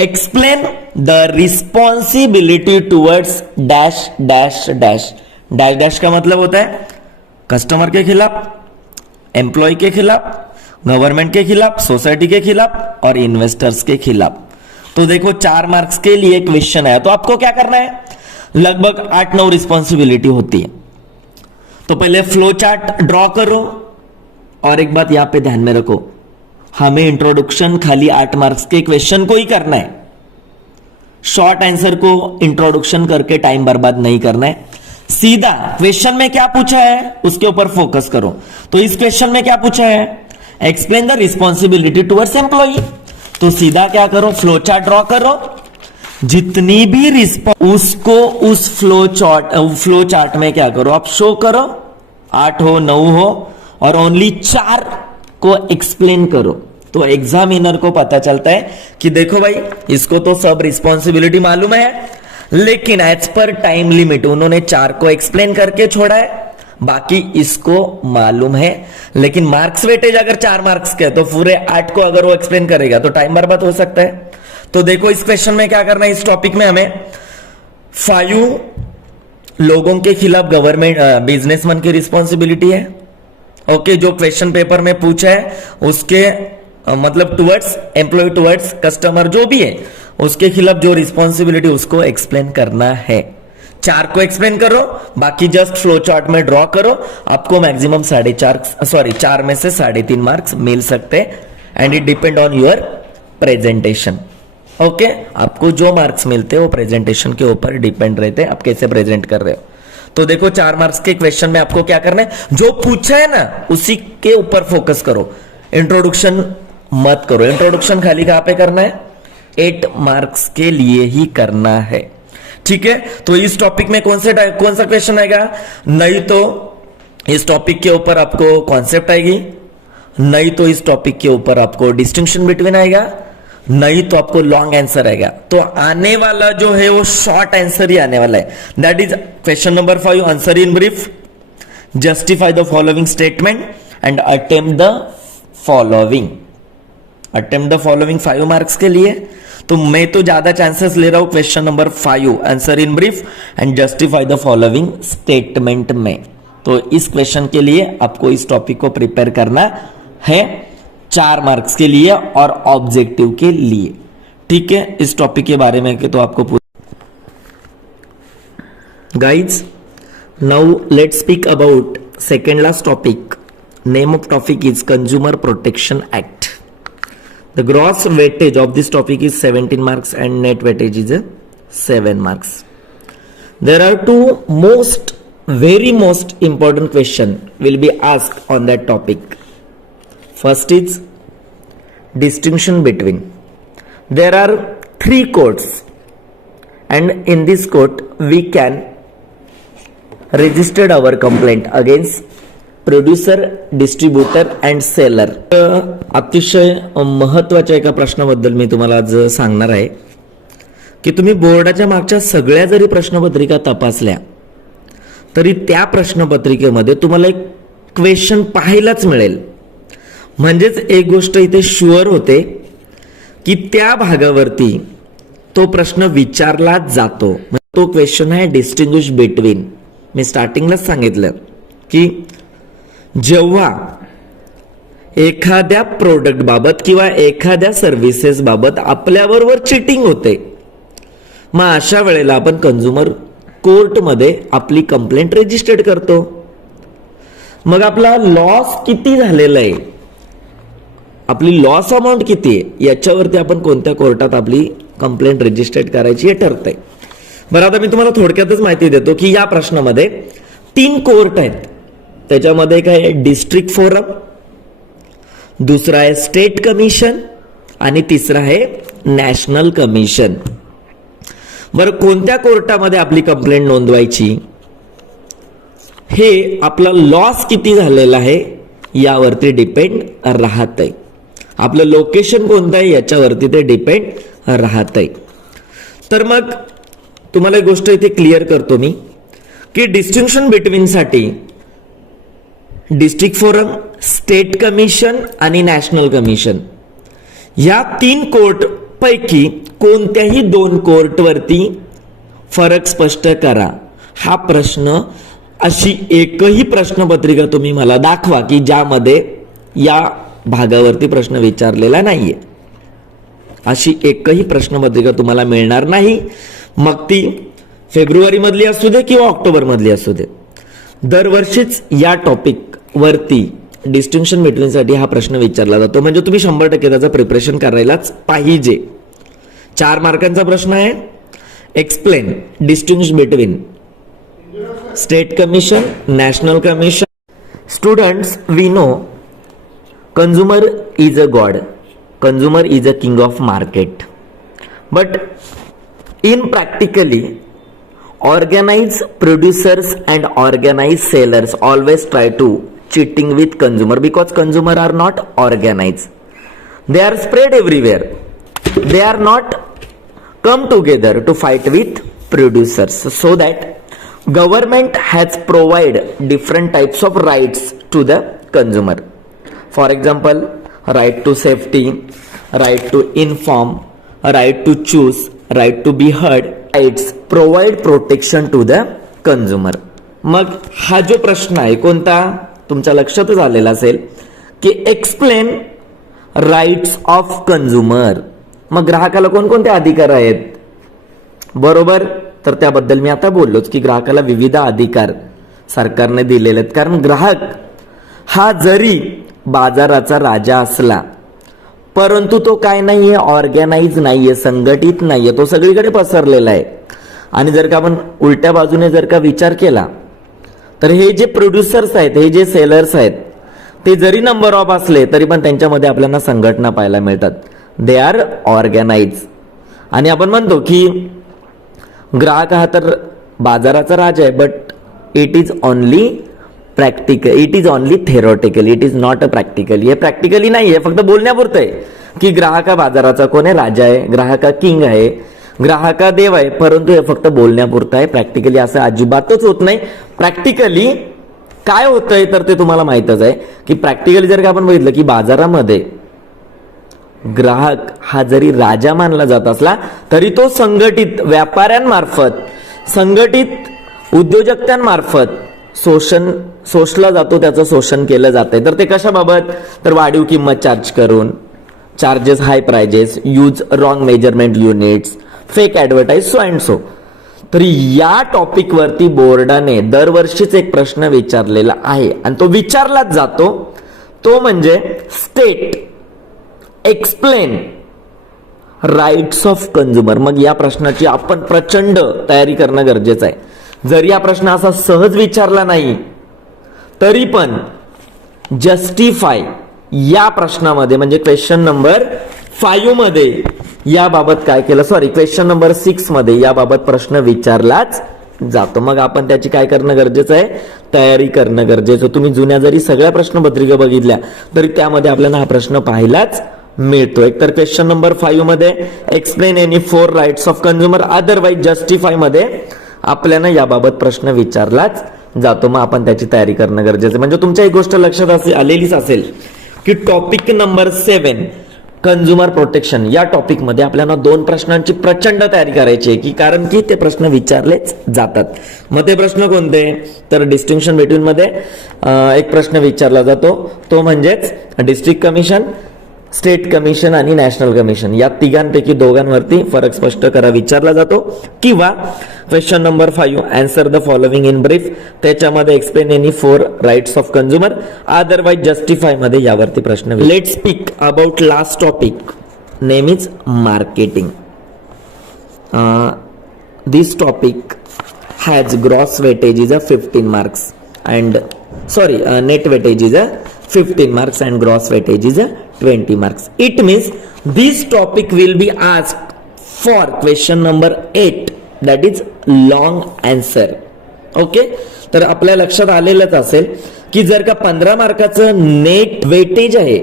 explain the responsibility towards dash dash dash. Dash dash का मतलब होता है कस्टमर के खिलाफ, एम्प्लॉय के खिलाफ, गवर्नमेंट के खिलाफ, सोसाइटी के खिलाफ और इन्वेस्टर्स के खिलाफ। तो देखो 4 मार्क्स के लिए क्वेश्चन है, तो आपको क्या करना है? लगभग 8-9 रिस्पॉन्सिबिलिटी होती है। तो पहले फ्लो चार्ट ड्रॉ करो, और एक बात यहां पे ध्यान में रखो, हमें इंट्रोडक्शन खाली 8 मार्क्स के क्वेश्चन को ही करना है। शॉर्ट आंसर को इंट्रोडक्शन करके टाइम बर्बाद नहीं करना है। सीधा क्वेश्चन में क्या पूछा है उसके ऊपर फोकस करो। तो इस क्वेश्चन में क्या पूछा है? Explain the responsibility towards employee. तो सीधा क्या करो? फ्लो चार्ट ड्रॉ करो, जितनी भी उसको उस फ्लो चार्ट में क्या करो? आप शो करो, 8 हो 9 हो, और ओनली 4 को एक्सप्लेन करो। तो एग्जामिनर को पता चलता है कि देखो भाई इसको तो सब रिस्पॉन्सिबिलिटी मालूम है, लेकिन एज पर टाइम लिमिट उन्होंने 4 को एक्सप्लेन करके छोड़ा है, बाकी इसको मालूम है। लेकिन मार्क्स वेटेज अगर 4 मार्क्स के तो पूरे 8 को अगर वो एक्सप्लेन करेगा तो टाइम बर्बाद हो सकता है। तो देखो इस क्वेश्चन में क्या करना है, इस टॉपिक में हमें 5 लोगों के खिलाफ गवर्नमेंट बिजनेसमैन की रिस्पॉन्सिबिलिटी है। ओके, जो क्वेश्चन पेपर में पूछा है उसके मतलब टुवर्ड्स एम्प्लॉय, टुवर्ड्स कस्टमर, जो भी है उसके खिलाफ जो रिस्पॉन्सिबिलिटी उसको एक्सप्लेन करना है। 4 को एक्सप्लेन करो, बाकी जस्ट फ्लो चार्ट में ड्रॉ करो। आपको मैक्सिमम 4 में से 3.5 मार्क्स मिल सकते हैं, and it depend on your presentation. Okay, आपको जो मार्क्स मिलते हैं वो प्रेजेंटेशन के ऊपर डिपेंड रहते हैं, आप कैसे प्रेजेंट कर रहे हो। तो देखो 4 मार्क्स के क्वेश्चन में आपको क्या करना है, जो पूछा है ना उसी के ऊपर फोकस करो, इंट्रोडक्शन मत करो। इंट्रोडक्शन खाली कहां पे करना है? 8 मार्क्स के लिए ही करना है, ठीक है। तो इस टॉपिक में कौन सा क्वेश्चन आएगा? नहीं तो इस टॉपिक के ऊपर आपको कॉन्सेप्ट आएगी, नहीं तो इस टॉपिक के ऊपर आपको डिस्टिंक्शन बिटवीन आएगा, नहीं तो आपको लॉन्ग आंसर आएगा। तो आने वाला जो है वो शॉर्ट आंसर ही आने वाला है। That is question number 5, answer in brief, justify the following statement and attempt the following. 5 marks के लिए तो मैं तो ज्यादा चांसेस ले रहा हूं question number 5, answer in brief and justify the following statement में। तो इस क्वेश्चन के लिए आपको इस टॉपिक को प्रिपेयर करना है 4 मार्क्स के लिए और ऑब्जेक्टिव के लिए, ठीक है। इस टॉपिक के बारे में तो आपको guides, now let's speak about second last topic. Name of topic is Consumer Protection Act. The gross weightage of this topic is 17 marks and net weightage is 7 marks. There are two very most important question will be asked on that topic. First is distinction between. There are 3 codes and in this code we can registered our complaint against producer, distributor and seller. अतिशय महत्वाच्या एका प्रश्नाबद्दल मी तुम्हाला आज सांगणार आहे की तुम्ही बोर्डाच्या मागच्या सगळ्या जरी प्रश्नपत्रिका तपासल्या तरी त्या प्रश्नपत्रिकेमध्ये तुम्हाला एक क्वेश्चन पाहायलाच मिळेल. म्हणजेच एक गोष्ट इथे शुअर होते की त्या भागावरती तो प्रश्न विचारला जातो. तो क्वेश्चन आहे डिस्टिंग्विश बिटवीन. मी स्टार्टिंगलाच सांगितलं की जेव्हा एखाद्या प्रोडक्ट बाबत किंवा एखाद्या सर्व्हिसेस बाबत आपल्याबरोबर चिटिंग होते, मग अशा वेळेला आपण कंझ्युमर कोर्टमध्ये आपली कंप्लेंट रजिस्टर्ड करतो. मग आपला लॉस किती झालेला आहे, आपली लॉस अमाऊंट किती आहे, याच्यावरती आपण कोणत्या कोर्टात आपली कंप्लेंट रजिस्टर्ड करायची हे ठरतंय. बरं, आता मी तुम्हाला थोडक्यातच माहिती देतो की या प्रश्नामध्ये 3 कोर्ट आहेत. त्याच्यामध्ये एक आहे डिस्ट्रिक्ट फोरम, दुसरा आहे स्टेट कमिशन आणि तिसरा आहे नॅशनल कमिशन. बरं, कोणत्या कोर्टामध्ये आपली कंप्लेंट नोंदवायची, हे आपला लॉस किती झालेला आहे यावरती डिपेंड राहत आहे. आपलं लोकेशन कोणतं आहे याच्यावरती ते डिपेंड राहत आहे. तर मग तुम्हाला एक गोष्ट इथे क्लिअर करतो मी की डिस्टिंक्शन बिटवीन साठी डिस्ट्रिक्ट फोरम, स्टेट कमिशन आणि नॅशनल कमिशन या 3 कोर्ट पैकी कोणत्याही 2 कोर्टवरती फरक स्पष्ट करा. हा प्रश्न, अशी एकही प्रश्नपत्रिका तुम्ही मला दाखवा की ज्यामध्ये या भागावरती प्रश्न विचारलेला नाहीये. अशी एकही प्रश्नपत्रिका तुम्हाला मिळणार नाही. मग ती फेब्रुवारी मधली असू दे किंवा ऑक्टोबर मधली असू दे. दरवर्षीच या टॉपिक वरती डिस्टिंक्शन बिटवीन साठी हा प्रश्न विचारला जातो. म्हणजे तुम्ही 100% त्याचं प्रिपरेशन करायलाच पाहिजे. 4 मार्कांचा प्रश्न आहे. Explain distinguish between state commission, national commission. Students, we know consumer is a god, consumer is a king of market, but in practically organized producers and organized sellers always try to cheating with consumer because consumer are not organized. They are spread everywhere. They are not come together to fight with producers, so that government has provided different types of rights to the consumer. For example, right to safety, right to inform, right to choose, right to be heard. Rights provide protection to the consumer. मग हा जो प्रश्न आहे कोणता तुमच्या लक्षातच आलेला असेल की एक्सप्लेन राईट्स ऑफ कंझ्युमर. मग ग्राहकाला कोणकोणते अधिकार आहेत, बरोबर? तर त्याबद्दल मी आता बोललोच की ग्राहकाला विविध अधिकार सरकारने दिलेले आहेत. कारण ग्राहक हा जरी बाजाराचा राजा असला परंतु तो काय नाहीये, ऑर्गॅनाइज नाहीये, संघटित नाहीये, तो सगळीकडे पसरलेला आहे. आणि जर का आपण उलट्या बाजूने जर का विचार केला तर हे जे प्रोड्युसर्स आहेत, हे जे सेलर्स आहेत, ते जरी नंबर ऑफ असले तरी पण त्यांच्यामध्ये आपल्याला संघटना पाहायला मिळतात. They are organise. आणि आपण म्हणतो की ग्राहक हा तर बाजाराचा राजा आहे, but it is only practical, it is only theoretical, it is not a practically. हे प्रॅक्टिकली नाही आहे, फक्त बोलण्यापुरतं आहे की ग्राहक हा बाजाराचा कोण आहे, राजा आहे, ग्राहक हा किंग आहे, ग्राहक हा देव आहे. परंतु हे फक्त बोलण्यापुरतं आहे. प्रॅक्टिकली असं अजिबातच होत नाही. प्रॅक्टिकली काय होतंय तर ते तुम्हाला माहितच आहे की प्रॅक्टिकली जर का आपण बघितलं की बाजारामध्ये ग्राहक हा जरी राजा मानला जात असला तरी तो संघटित व्यापाऱ्यांमार्फत, संघटित उद्योजकत्यांमार्फत शोषला जातो, त्याचं शोषण केलं जातंय. तर ते कशाबाबत, तर वाढीव किंमत चार्ज करून, charges high prices, use wrong measurement units, fake advertise, so and so. तर या टॉपिक वरती बोर्डाने दरवर्षीच एक प्रश्न विचारलेला आहे आणि तो विचारलाच जातो. तो म्हणजे state explain rights of consumer. मग या प्रश्नाची आपण प्रचंड तयारी करणं गरजेचं आहे. जर या प्रश्न असा सहज विचारला नाही तरी पण जस्टिफाय या प्रश्नामध्ये म्हणजे क्वेश्चन नंबर 5 मध्ये याबाबत काय केलं, सॉरी क्वेश्चन नंबर 6 मध्ये याबाबत प्रश्न विचारलाच जातो. मग आपण त्याची काय करणं गरजेचं आहे, तयारी करणं गरजेचं. तुम्ही जुन्या जरी सगळ्या प्रश्नपत्रिका बघितल्या तरी त्यामध्ये आपल्याला हा प्रश्न पाहायलाच मिळतो. एक तर क्वेश्चन नंबर 5 मध्ये explain any 4 rights of consumer otherwise justify मध्ये आपल्याला याबाबत प्रश्न विचारलाच जातो. मग आपण त्याची तयारी करणं गरजेचं आहे. म्हणजे तुमच्या एक गोष्ट लक्षात आलेलीच असेल की टॉपिक नंबर 7 कंझ्युमर प्रोटेक्शन या टॉपिक मध्ये आपल्याला 2 प्रश्नांची प्रचंड तयारी करायची आहे, की कारण की ते प्रश्न विचारलेच जातात. मग ते प्रश्न कोणते, तर डिस्टिंक्शन बिटवीन मध्ये एक प्रश्न विचारला जातो, तो म्हणजेच डिस्ट्रिक्ट कमिशन, स्टेट कमिशन आणि नॅशनल कमिशन या तिघांपैकी दोघांवरती फरक स्पष्ट करा विचारला जातो. किंवा question number 5 answer the following in brief, त्याच्यामध्ये explain any 4 rights of consumer otherwise justify मध्ये यावरती प्रश्न. Let's speak about last topic name is marketing. This topic has gross weightage is 15 marks and net weightage is 15 marks and gross weightage is 20 marks. It means this topic will be asked for question number 8, that is long answer. Okay, तर आपल्या लक्षात आलेलंच असेल की जर का 15 मार्काचं net weightage आहे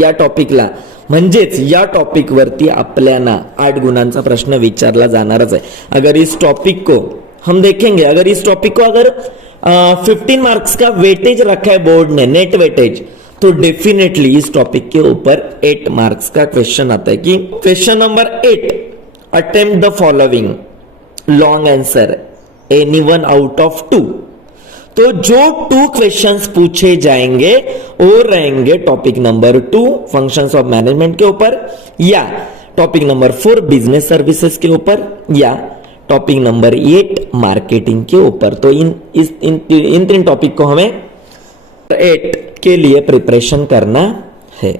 या टॉपिकला, म्हणजेच या टॉपिक वरती आपल्याला 8 गुणांचा प्रश्न विचारला जाणारच आहे. अगर इस टॉपिक को हम देखेंगे, अगर इस टॉपिक को अगर 15 मार्क्स का वेटेज रखा है बोर्ड ने, नेट वेटेज, तो डेफिनेटली इस टॉपिक के ऊपर 8 मार्क्स का क्वेश्चन आता है कि question number 8 attempt the following long answer any one out of 2. तो जो 2 क्वेश्चंस पूछे जाएंगे वो रहेंगे topic number 2 functions of management के ऊपर, या टॉपिक नंबर 4 बिजनेस सर्विसेज के ऊपर, या टॉपिक नंबर 8 मार्केटिंग के ऊपर. तो इन 3 टॉपिक को हमें 8 के लिए प्रिपरेशन करना है.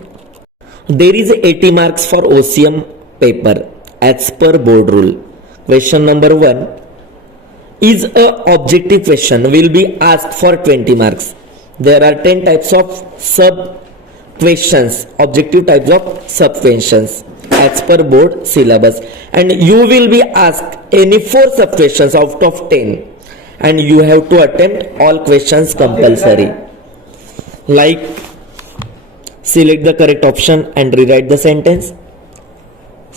There is 80 marks for OCM paper as per board rule. Question number 1 is a objective question will be asked for 20 marks. There are 10 types of sub questions, objective types of sub questions as per board syllabus, and you will be asked any 4 sub questions out of 10 and you have to attempt all questions compulsory, like select the correct option and rewrite the sentence.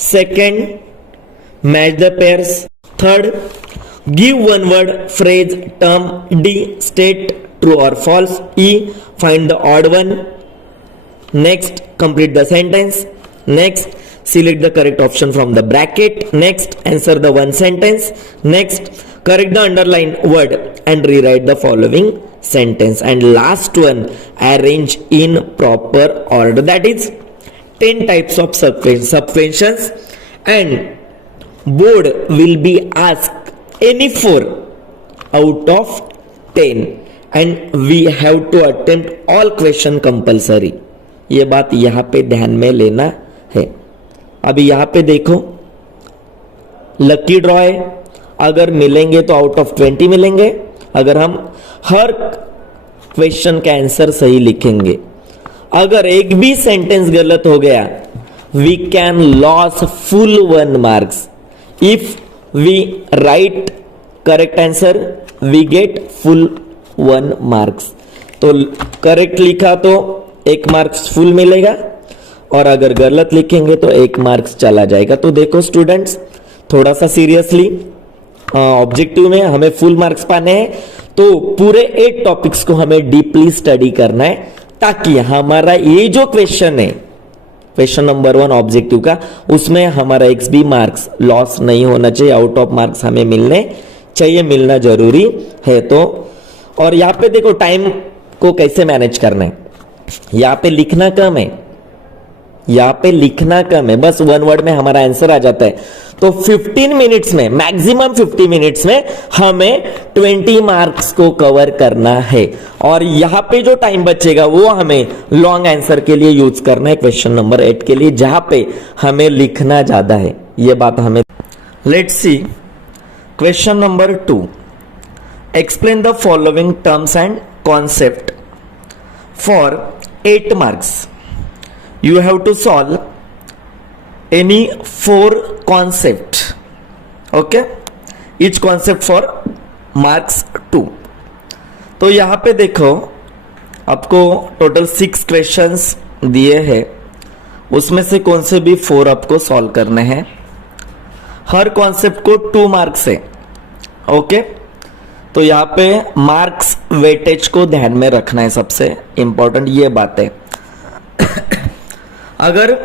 Second, match the pairs. Third, give one word, phrase, term. D, state true or false. E, find the odd one. Next, complete the sentence. Next, select the correct option from the bracket. Next, answer the one sentence. Next, correct the underlined word and rewrite the following sentence. And last one, arrange in proper order. That is 10 types of subquestions, and board will be asked any 4 out of 10 and we have to attempt all question compulsory. ये बात यहां पे ध्यान में लेना है. अभी यहां पे देखो, लकी ड्रॉ है, अगर मिलेंगे तो आउट ऑफ 20 मिलेंगे अगर हम हर क्वेश्चन का आंसर सही लिखेंगे. अगर एक भी सेंटेंस गलत हो गया we can loss full 1 marks. If we write correct answer we get full 1 marks. तो करेक्ट लिखा तो 1 मार्क्स फुल मिलेगा और अगर गलत लिखेंगे तो 1 मार्क्स चला जाएगा. तो देखो स्टूडेंट्स, थोड़ा सा सीरियसली ऑब्जेक्टिव में हमें फुल मार्क्स पाने हैं, तो पूरे 8 टॉपिक्स को हमें डीपली स्टडी करना है ताकि हमारा ये जो क्वेश्चन है, क्वेश्चन नंबर 1 ऑब्जेक्टिव का, उसमें हमारा एक भी मार्क्स लॉस नहीं होना चाहिए. आउट ऑफ मार्क्स हमें मिलने चाहिए, मिलना जरूरी है. तो और यहाँ पे देखो टाइम को कैसे मैनेज करना है. यहाँ पे लिखना कम है, यहाँ पे लिखना कम है, बस 1 वर्ड में हमारा आंसर आ जाता है. तो 15 मिनट्स में, मैक्सिमम 50 मिनट्स में हमें 20 मार्क्स को कवर करना है. और यहां पे जो टाइम बचेगा वो हमें लॉन्ग आंसर के लिए यूज करना है, क्वेश्चन नंबर 8 के लिए, जहां पे हमें लिखना ज्यादा है. ये बात हमें. Let's see question number 2. Explain the following terms and concept for 8 marks. You have to solve any 4 concept. Okay, each concept for marks 2। तो यहाँ पे देखो आपको टोटल 6 क्वेश्चंस दिए हैं, उसमें से कौन से भी 4 आपको सॉल्व करने हैं। हर कॉन्सेप्ट को 2 मार्क्स है। ओके, तो यहाँ पे मार्क्स वेटेज को ध्यान में रखना है, सबसे इंपॉर्टेंट ये बात है। अगर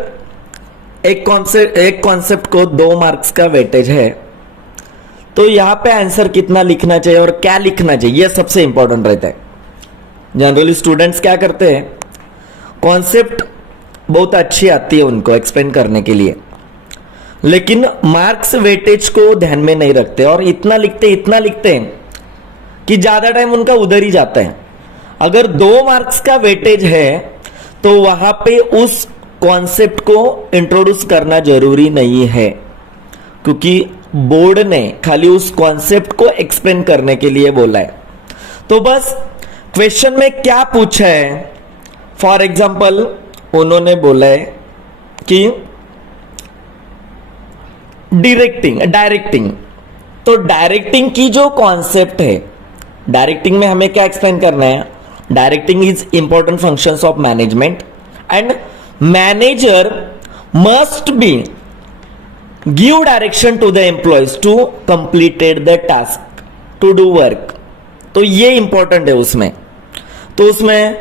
एक कॉन्सेप्ट को 2 मार्क्स का वेटेज है तो यहाँ पे आंसर कितना लिखना चाहिए और क्या लिखना चाहिए, ये सबसे इंपॉर्टेंट रहता है। जनरली स्टूडेंट्स क्या करते हैं, कॉन्सेप्ट बहुत अच्छी आती है उनको एक्सप्लेन करने के लिए, लेकिन मार्क्स वेटेज को ध्यान में नहीं रखते और इतना लिखते हैं कि ज्यादा टाइम उनका उधर ही जाता है। अगर 2 मार्क्स का वेटेज है तो वहां पे उस कॉन्सेप्ट को इंट्रोड्यूस करना जरूरी नहीं है, क्योंकि बोर्ड ने खाली उस कॉन्सेप्ट को एक्सप्लेन करने के लिए बोला है। तो बस क्वेश्चन में क्या पूछा है, फॉर एग्जाम्पल उन्होंने बोला है कि डायरेक्टिंग, तो डायरेक्टिंग की जो कॉन्सेप्ट है, डायरेक्टिंग में हमें क्या एक्सप्लेन करना है, directing is important functions of management and manager must be give direction to the employees to completed the task to do work. तो ये इंपॉर्टेंट है उसमें। तो उसमें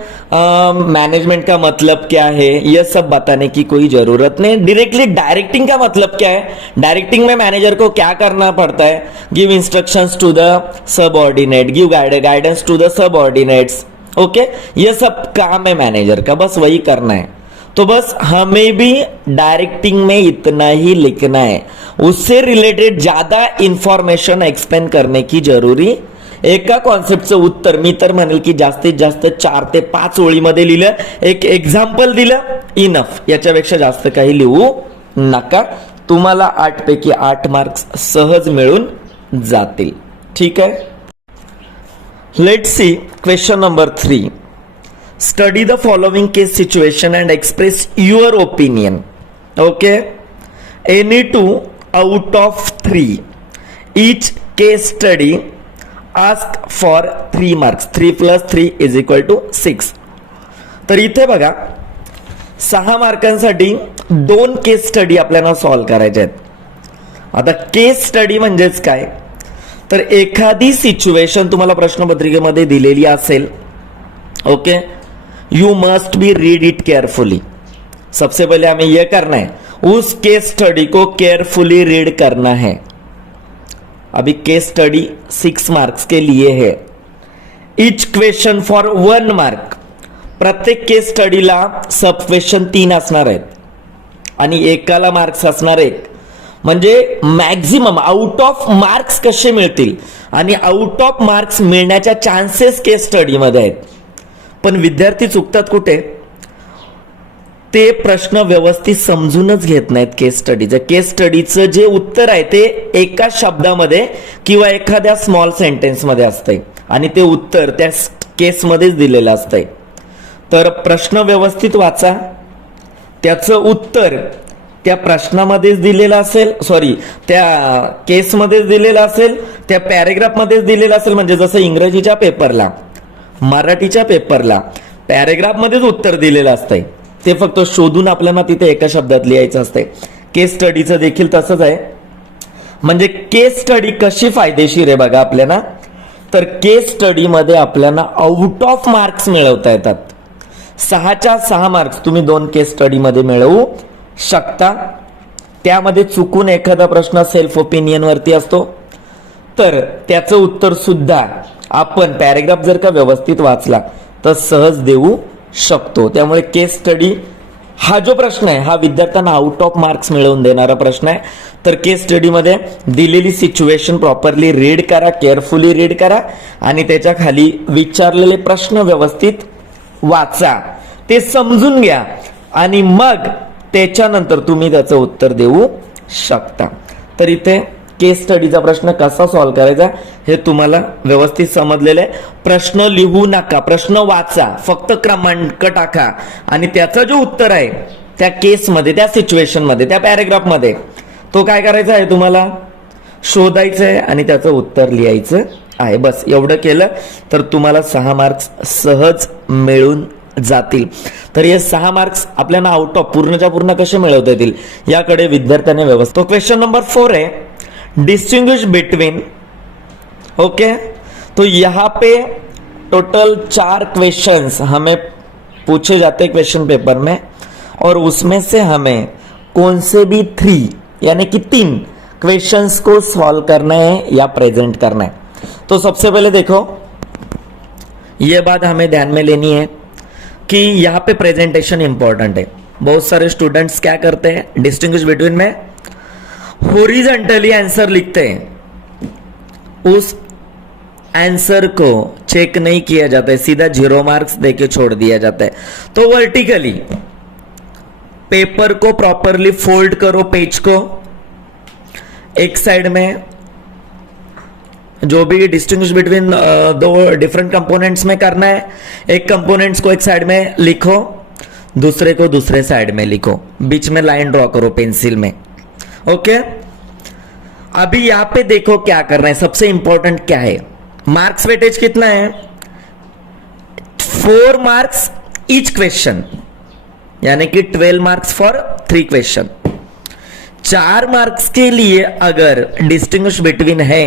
मैनेजमेंट का मतलब क्या है यह सब बताने की कोई जरूरत नहीं। डायरेक्टली डायरेक्टिंग का मतलब क्या है, डायरेक्टिंग में मैनेजर को क्या करना पड़ता है, give instructions to the subordinate, give guidance to the subordinates. Okay, ये सब काम है मैनेजर का, बस वही करना है। तो बस हमें भी डायरेक्टिंग में इतना ही लिखना है, उससे रिलेटेड ज्यादा इंफॉर्मेशन एक्सप्लेन करने की जरूरी। एका कॉन्सेप्टचं उत्तर मी तर म्हणेल की जास्तीत जास्त 4 ते 5 ओळीमध्ये लिहिलं, एक एक्झाम्पल दिलं, इनफ, याच्यापेक्षा जास्त काही लिहू नका। तुम्हाला 8 पैकी 8 मार्क्स सहज मिळून जातील। ठीक आहे, let's see question number 3। Study the following case situation and express your opinion. Okay, any 2 out of 3 each case study ask for 3 marks, 3 plus 3 is equal to 6। तर इथे बघा 6 मार्कांसाठी 2 केस स्टडी आपल्याला सॉल्व करायचे आहेत। आता केस स्टडी म्हणजेच काय, तर एखादी सिच्युएशन तुम्हाला प्रश्नपत्रिकेमध्ये दिलेली असेल, okay, you must be read it carefully. सबसे पहले हमें यह करना है, उस केस स्टडी को केयरफुली रीड करना है। अभी केस स्टडी 6 मार्क्स के लिए है। इच क्वेश्चन फॉर 1 मार्क, प्रत्येक केस स्टडीला सब क्वेश्चन 3 असणार आहेत आणि एकाला मार्क्स असणार 1, म्हणजे मॅक्झिमम आउट ऑफ मार्क्स कसे मिळतील आणि आउट ऑफ मार्क्स मिळण्याच्या चान्सेस केस स्टडी मध्ये आहेत। पण विद्यार्थी चुकतात कुठे, ते प्रश्न व्यवस्थित समजूनच घेत नाहीत केस स्टडीचं। केस स्टडीचं जे उत्तर आहे ते एका शब्दामध्ये किंवा एखाद्या स्मॉल सेंटेन्स मध्ये असतंय आणि ते उत्तर त्या केसमध्येच दिलेलं असतंय। तर प्रश्न व्यवस्थित वाचा, त्याचं उत्तर त्या प्रश्नामध्येच दिलेलं असेल, सॉरी त्या केसमध्येच दिलेलं असेल, त्या पॅरेग्राफमध्येच दिलेलं असेल। म्हणजे जसं इंग्रजीच्या पेपरला, मराठीच्या पेपरला पॅरेग्राफमध्येच उत्तर दिलेलं असतंय, ते फक्त शोधून आपल्याला तिथे एका शब्दात लिहायचं असतंय। केस स्टडीचं देखील तसंच आहे। म्हणजे केस स्टडी कशी फायदेशीर आहे बघा आपल्याला, तर केस स्टडीमध्ये आपल्याला आउट ऑफ मार्क्स मिळवता येतात। 6च्या 6 मार्क्स तुम्ही 2 केस स्टडीमध्ये मिळवू शकता। त्यामध्ये चुकून एखादा प्रश्न सेल्फ ओपिनियन वरती असतो तर त्याचं उत्तर सुद्धा आपण पॅरेग्राफ जर का व्यवस्थित वाचला तर सहज देऊ शकतो। त्यामुळे केस स्टडी हा जो प्रश्न आहे हा विद्यार्थ्यांना आउट ऑफ मार्क्स मिळवून देणारा प्रश्न आहे। तर केस स्टडी मध्ये दिलेली सिच्युएशन प्रॉपरली रीड करा, केअरफुली रीड करा आणि त्याच्या खाली विचारलेले प्रश्न व्यवस्थित वाचा, ते समजून घ्या आणि मग त्याच्यानंतर तुम्ही त्याचं उत्तर देऊ शकता। तर इथे केस स्टडीचा प्रश्न कसा सॉल्व करायचा हे तुम्हाला व्यवस्थित समजलेलं आहे। प्रश्न लिहू नका, प्रश्न वाचा, फक्त क्रमांक टाका आणि त्याचं जो उत्तर आहे त्या केसमध्ये, त्या सिच्युएशनमध्ये, त्या पॅरेग्राफमध्ये तो काय करायचा आहे तुम्हाला शोधायचं आहे आणि त्याचं उत्तर लिहायचं आहे. बस एवढं केलं तर तुम्हाला 6 मार्क्स सहज मिळून जातील. तर हे 6 मार्क्स आपल्याला आउट ऑफ पूर्णच्या पूर्ण कसे मिळवता येतील याकडे विद्यार्थ्यांनी व्यवस्थित. तो क्वेश्चन नंबर 4 है डिस्टिंग्विश बिटवीन. ओके, तो यहाँ पे टोटल 4 क्वेश्चंस हमें पूछे जाते हैं क्वेश्चन पेपर में, और उसमें से हमें कौन से भी 3 यानी कि 3 क्वेश्चंस को सॉल्व करना है या प्रेजेंट करना है. तो सबसे पहले देखो, ये बात हमें ध्यान में लेनी है कि यहाँ पे प्रेजेंटेशन इंपॉर्टेंट है. बहुत सारे स्टूडेंट्स क्या करते हैं डिस्टिंग्विश बिटवीन में हॉरिजॉन्टली आंसर लिखते हैं, उस आंसर को चेक नहीं किया जाता है, सीधा 0 मार्क्स देके छोड़ दिया जाता है. तो वर्टिकली पेपर को प्रॉपरली फोल्ड करो, पेज को एक साइड में जो भी डिस्टिंग्विश बिटवीन 2 डिफरेंट कंपोनेंट्स में करना है, एक कंपोनेंट्स को एक साइड में लिखो, दूसरे को दूसरे साइड में लिखो, बीच में लाइन ड्रॉ करो पेंसिल में. ओके, अभी यहां पे देखो क्या करना है. सबसे इंपॉर्टेंट क्या है, मार्क्स वेटेज कितना है, 4 मार्क्स ईच क्वेश्चन, यानी कि 12 मार्क्स फॉर 3 क्वेश्चन. 4 मार्क्स के लिए अगर डिस्टिंग्विश बिटवीन है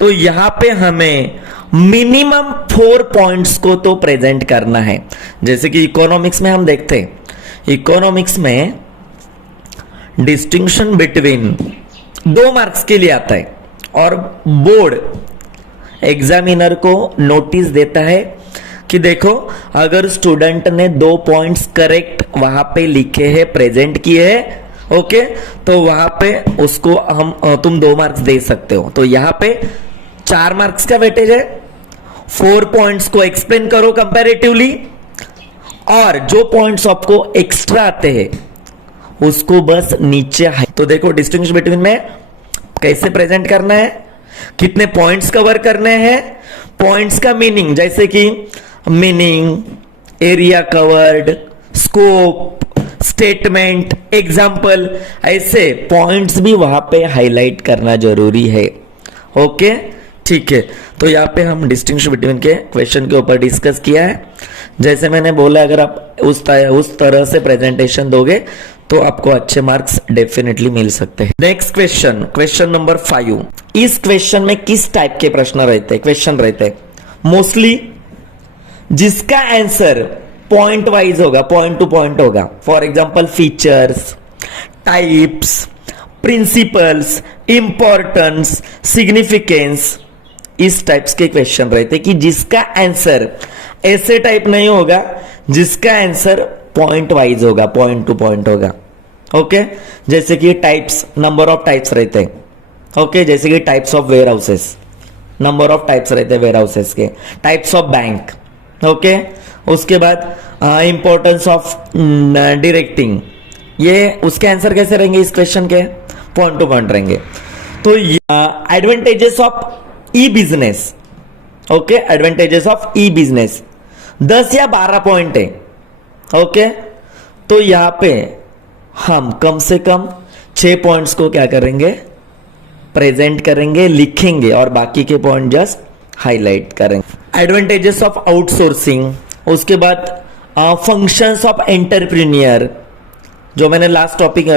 तो यहां पे हमें मिनिमम 4 पॉइंट्स को तो प्रेजेंट करना है. जैसे कि इकोनॉमिक्स में हम देखते हैं, इकोनॉमिक्स में डिस्टिंक्शन बिटवीन 2 मार्क्स के लिए आता है, और बोर्ड एग्जामिनर को नोटिस देता है कि देखो अगर स्टूडेंट ने 2 पॉइंट्स करेक्ट वहां पे लिखे हैं, प्रेजेंट किए हैं, ओके, तो वहां पे उसको तुम 2 मार्क्स दे सकते हो. तो यहां पे 4 मार्क्स का वेटेज है. 4 पॉइंट्स को एक्सप्लेन करो कंपैरेटिवली, और जो पॉइंट्स आपको एक्स्ट्रा आते हैं उसको बस नीचे. तो देखो डिस्टिंग्विश बिटवीन में कैसे प्रेजेंट करना है, कितने पॉइंट्स कवर करने हैं, पॉइंट्स का मीनिंग, जैसे कि meaning, area covered, scope, statement, example, ऐसे पॉइंट्स भी वहां पे हाईलाइट करना जरूरी है. ओके, ठीक है. तो यहाँ पे हम डिस्टिंक्शन बिटवीन के क्वेश्चन के ऊपर डिस्कस किया है. जैसे मैंने बोला, अगर आप उस तरह से प्रेजेंटेशन दोगे तो आपको अच्छे मार्क्स डेफिनेटली मिल सकते हैं. Next question, question number 5. इस क्वेश्चन में किस टाइप के प्रश्न रहते हैं, क्वेश्चन रहते हैं मोस्टली जिसका आंसर पॉइंट वाइज होगा, पॉइंट टू पॉइंट होगा. For example features, types, principles, importance, significance, इस टाइप्स के क्वेश्चन रहते हैं कि जिसका आंसर ऐसे टाइप नहीं होगा, जिसका आंसर पॉइंट वाइज होगा, पॉइंट टू पॉइंट होगा. ओके, जैसे कि टाइप्स, नंबर ऑफ टाइप्स रहते हैं. ओके, जैसे कि types of warehouses, number of types रहते हैं वेयर हाउसेस के. टाइप्स ऑफ बैंक, ओके, उसके बाद इंपॉर्टेंस ऑफ डायरेक्टिंग, ये उसके आंसर कैसे रहेंगे इस क्वेश्चन के, पॉइंट टू पॉइंट रहेंगे. तो advantages of E business, okay, advantages of E business 10 या 12 पॉइंट है. ओके, तो यहां पे हम कम से कम 6 पॉइंट्स को क्या करेंगे, प्रेजेंट करेंगे, लिखेंगे, और बाकी के पॉइंट जस्ट हाईलाइट करेंगे. एडवांटेजेस ऑफ आउटसोर्सिंग, उसके बाद फंक्शंस ऑफ एंटरप्रेन्योर, जो मैंने लास्ट टॉपिक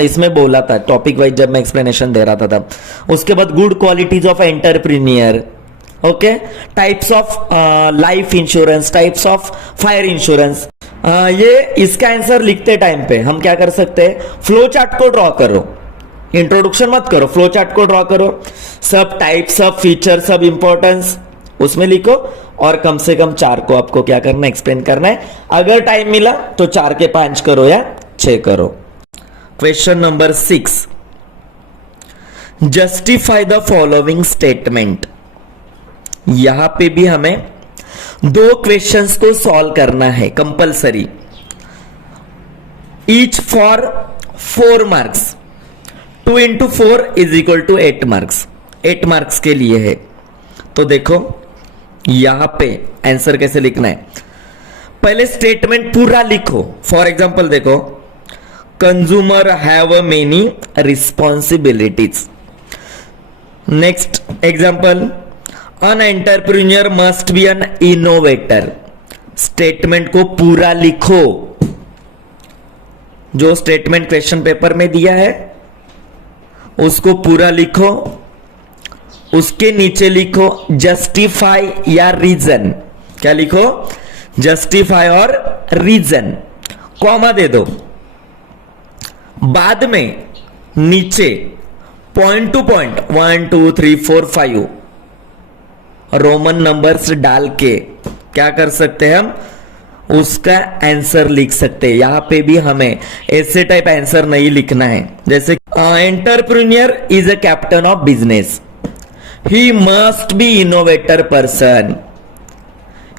इसमें बोला था, टॉपिक वाइज जब मैं एक्सप्लेनेशन दे रहा था तब. उसके बाद good qualities of entrepreneur, okay, types of life insurance, types of fire insurance. ये इसका आंसर लिखते टाइम पे हम क्या कर सकते हैं, फ्लो चार्ट को ड्रॉ करो, इंट्रोडक्शन मत करो, फ्लो चार्ट को ड्रॉ करो, सब टाइप्स, सब फीचर, सब इंपॉर्टेंस उसमें लिखो, और कम से कम 4 को आपको क्या करना है, एक्सप्लेन करना है. अगर टाइम मिला तो 4 के 5 करो या 6 करो. Question number 6, justify the following statement. यहां पे भी हमें 2 क्वेश्चंस को सॉल्व करना है compulsory, each for 4 marks. 2 into 4 is equal to 8 marks. 8 marks के लिए है. तो देखो यहां पे आंसर कैसे लिखना है, पहले स्टेटमेंट पूरा लिखो. फॉर एग्जाम्पल देखो, consumer have many responsibilities. Next example, an entrepreneur must be an innovator. Statement को पूरा लिखो, जो स्टेटमेंट क्वेश्चन पेपर में दिया है उसको पूरा लिखो, उसके नीचे लिखो जस्टिफाई या रीजन। क्या लिखो? जस्टिफाई और रीजन, कॉमा दे दो। बाद में नीचे point two point 1 2 3 4 5 Roman numbers डाल के क्या कर सकते हैं हम? उसका आंसर लिख सकते हैं। यहां पे भी हमें ऐसे टाइप आंसर नहीं लिखना है। जैसे entrepreneur is a captain of business, he must be innovator person,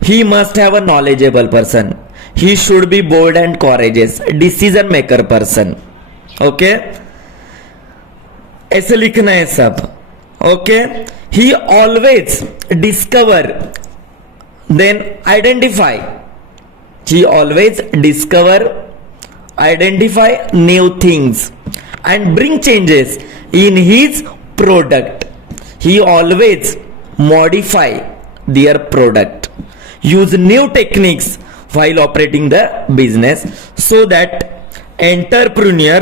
he must have a knowledgeable person, he should be bold and courageous, decision maker person. Okay, ऐसे लिखना है सब। Okay, he always discover then identify, he always discover, identify new things and bring changes in his product, he always modify their product, use new techniques while operating the business, so that entrepreneur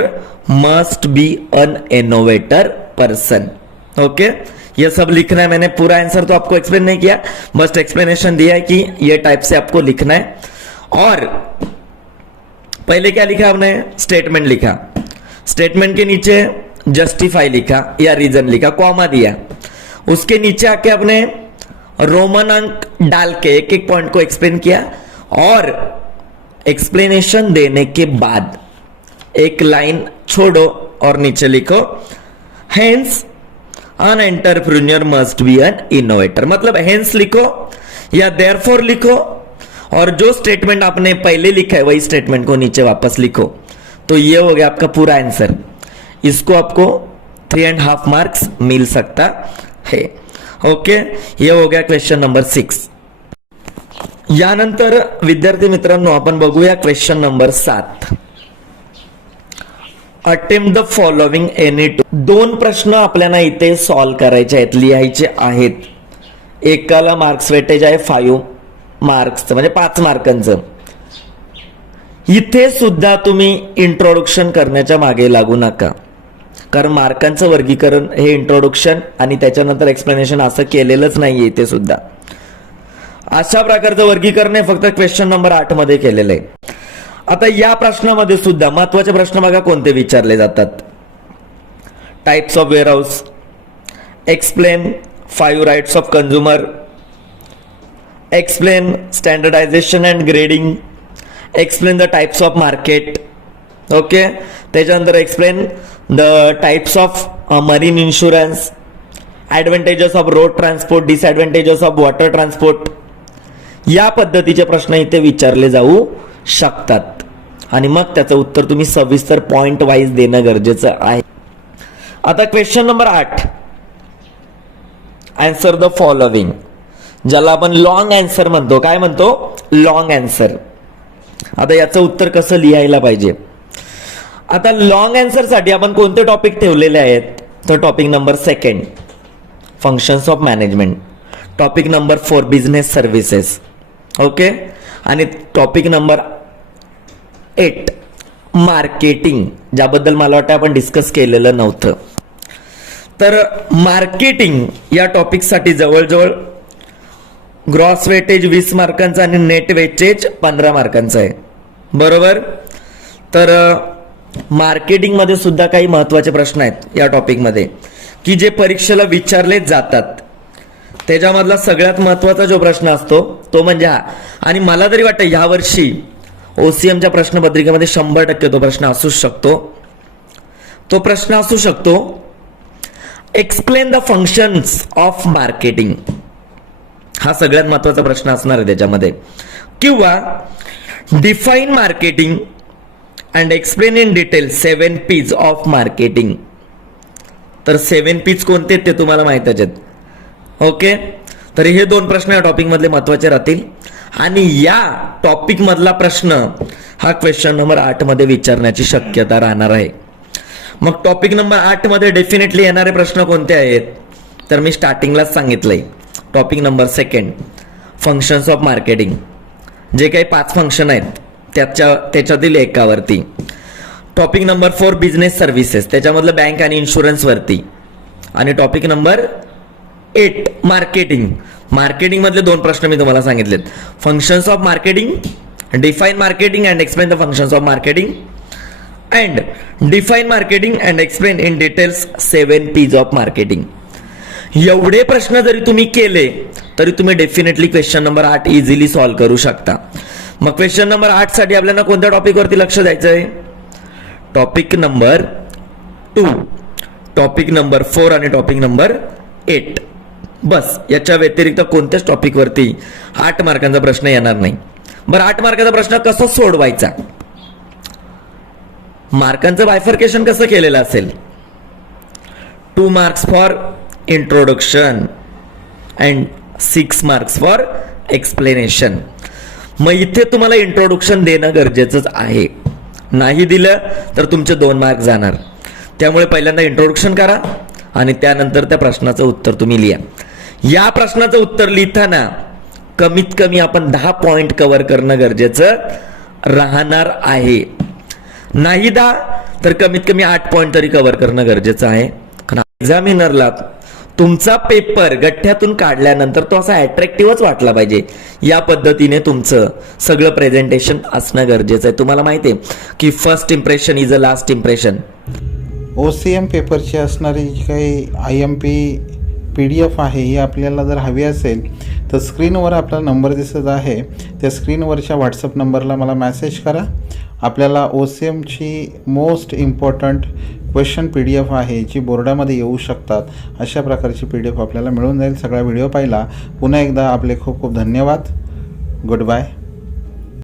must be an innovator person. okay, ये सब लिखना है। मैंने पूरा answer तो आपको explain नहीं किया, बस एक्सप्लेनेशन दिया है कि ये टाइप से आपको लिखना है। और पहले क्या लिखा आपने? स्टेटमेंट लिखा, स्टेटमेंट के नीचे जस्टिफाई लिखा या रीजन लिखा, कॉमा दिया, उसके नीचे आके आपने रोमन अंक डाल के एक एक पॉइंट को एक्सप्लेन किया, और एक्सप्लेनेशन देने के बाद एक लाइन छोड़ो और नीचे लिखो hence an entrepreneur must be an innovator। मतलब hence लिखो या therefore लिखो, और जो स्टेटमेंट आपने पहले लिखा है वही स्टेटमेंट को नीचे वापस लिखो। तो ये हो गया आपका पूरा आंसर। इसको आपको 3.5 मार्क्स मिल सकता है। ओके, ये हो गया क्वेश्चन नंबर 6। यानंतर विद्यार्थी मित्रांनो आपण बघूया question number 7। Attempt the following any two. दोन प्रश्न आपल्याला इथे सॉल्व करायचे आहेत, लिहायचे आहेत। एकाला मार्क्स वेटेज आहे 5 मार्क्स, म्हणजे 5 मार्कांचं। इथे सुद्धा तुम्ही इंट्रोडक्शन करण्याच्या मागे लागू नका, कारण मार्कांचं वर्गीकरण हे इंट्रोडक्शन आणि त्याच्यानंतर एक्सप्लेनेशन असं केलेलंच नाहीये। इथे सुद्धा अशा प्रकारचं वर्गीकरण हे फक्त क्वेश्चन नंबर 8 मध्ये केलेलं आहे। आता या प्रश्नामध्ये सुद्धा महत्वाचे प्रश्न बघा कोणते विचारले जातात। Types of warehouse, explain 5 rights of consumer, explain standardization and grading, explain the types of market. Okay, त्याच्यानंतर explain the types of marine insurance, advantages of road transport, disadvantages of water transport. या पद्धतीचे प्रश्न इथे विचारले जाऊ शकतात, आणि मग त्याचं उत्तर तुम्ही सविस्तर पॉइंट वाईज देणं गरजेचं आहे। आता question number 8, answer the following, ज्याला आपण लॉंग आन्सर म्हणतो। काय म्हणतो? Long answer. आता याचं उत्तर कसं लिहायला पाहिजे? आता लॉंग आन्सर साठी आपण कोणते टॉपिक ठेवलेले आहेत? तर topic number 2 functions of management, topic number 4 business services. Okay, आणि टॉपिक नंबर 8 मार्केटिंग, ज्याबद्दल मला वाटतं आपण डिस्कस केलेलं नव्हतं। तर मार्केटिंग या टॉपिक साठी जवळजवळ ग्रॉस वेटेज 20 मार्कांचा आणि नेट वेटेज 15 मार्कांचा आहे, बरोबर? तर मार्केटिंग मध्ये सुद्धा काही महत्वाचे प्रश्न आहेत या टॉपिक मध्ये, की जे परीक्षेला विचारले जातात। त्याच्यामधला सगळ्यात महत्वाचा जो प्रश्न असतो तो म्हणजे हा, आणि मला तरी वाटतं ह्या वर्षी ओसीएमच्या प्रश्नपत्रिकेमध्ये 100% तो प्रश्न असू शकतो। तो प्रश्न असू शकतो, explain the functions of marketing, हा सगळ्यात महत्वाचा प्रश्न असणार आहे त्याच्यामध्ये, किंवा define marketing and explain in detail 7 P's of marketing. तर 7 P's कोणते ते तुम्हाला माहितच आहेत। ओके, तर हे 2 प्रश्न या टॉपिक मधले महत्वाचे राहतील, आणि या टॉपिक मधला प्रश्न हा क्वेश्चन नंबर 8 मध्ये विचारण्याची शक्यता राहणार आहे। मग टॉपिक नंबर 8 मध्ये डेफिनेटली येणारे प्रश्न कोणते आहेत? तर मी स्टार्टिंगलाच सांगितलंय topic number 2 functions of marketing, जे काही 5 फंक्शन आहेत त्याच्यातील एकावरती. टॉपिक नंबर 4 बिझनेस सर्व्हिसेस, त्याच्यामधलं बँक आणि इन्शुरन्सवरती. आणि टॉपिक नंबर 8 मार्केटिंग. मार्केटिंग मधले 2 प्रश्न मी तुम्हाला सांगितलेत. Functions of marketing, define marketing and explain the functions of marketing, and define marketing and explain in details 7 P's of marketing. एवढे प्रश्न जरी तुम्ही केले तरी तुम्ही definitely question number 8 easily solve करू शकता. मग क्वेश्चन नंबर 8 साठी आपल्याला कोणत्या टॉपिकवरती लक्ष द्यायचं आहे? टॉपिक नंबर 2, टॉपिक नंबर 4 आणि टॉपिक नंबर 8. बस, याच्या व्यतिरिक्त कोणत्याच टॉपिकवरती 8 मार्कांचा प्रश्न येणार नाही. बरं, 8 मार्काचा प्रश्न कसा सोडवायचा? मार्कांचं बायफर्केशन कसं केलेलं असेल? 2 marks for introduction and 6 marks for explanation. मग इथे तुम्हाला इंट्रोडक्शन देणं गरजेचंच आहे. नाही दिलं तर तुमचे 2 मार्क जाणार. त्यामुळे पहिल्यांदा इंट्रोडक्शन करा आणि त्यानंतर त्या प्रश्नाचं उत्तर तुम्ही लिहा. या प्रश्नाचं उत्तर लिहिताना कमीत कमी आपण 10 पॉइंट कव्हर करणं गरजेचं राहणार आहे. नाही 10 तर कमीत कमी 8 पॉइंट तरी कव्हर करणं गरजेचं आहे. कारण एक्झामिनरला तुमचा पेपर गठ्ठ्यातून काढल्यानंतर तो असा अट्रॅक्टिव्हच वाटला पाहिजे. या पद्धतीने तुमचं सगळं प्रेझेंटेशन असणं गरजेचं आहे. तुम्हाला माहिती आहे की first impression is a last impression. OCM पेपरची असणारी जी काही IMP PDF आहे ही आपल्याला जर हवी असेल तर स्क्रीनवर आपला नंबर दिसत आहे, त्या स्क्रीनवरच्या व्हॉट्सअप नंबरला मला मेसेज करा. आपल्याला OCMची मोस्ट इम्पॉर्टंट क्वेश्चन PDF आहे जी बोर्डामध्ये येऊ शकतात, अशा प्रकारची PDF आपल्याला मिळून जाईल. सगळा व्हिडिओ पाहिला. पुन्हा एकदा आपले खूप खूप धन्यवाद. Good bye.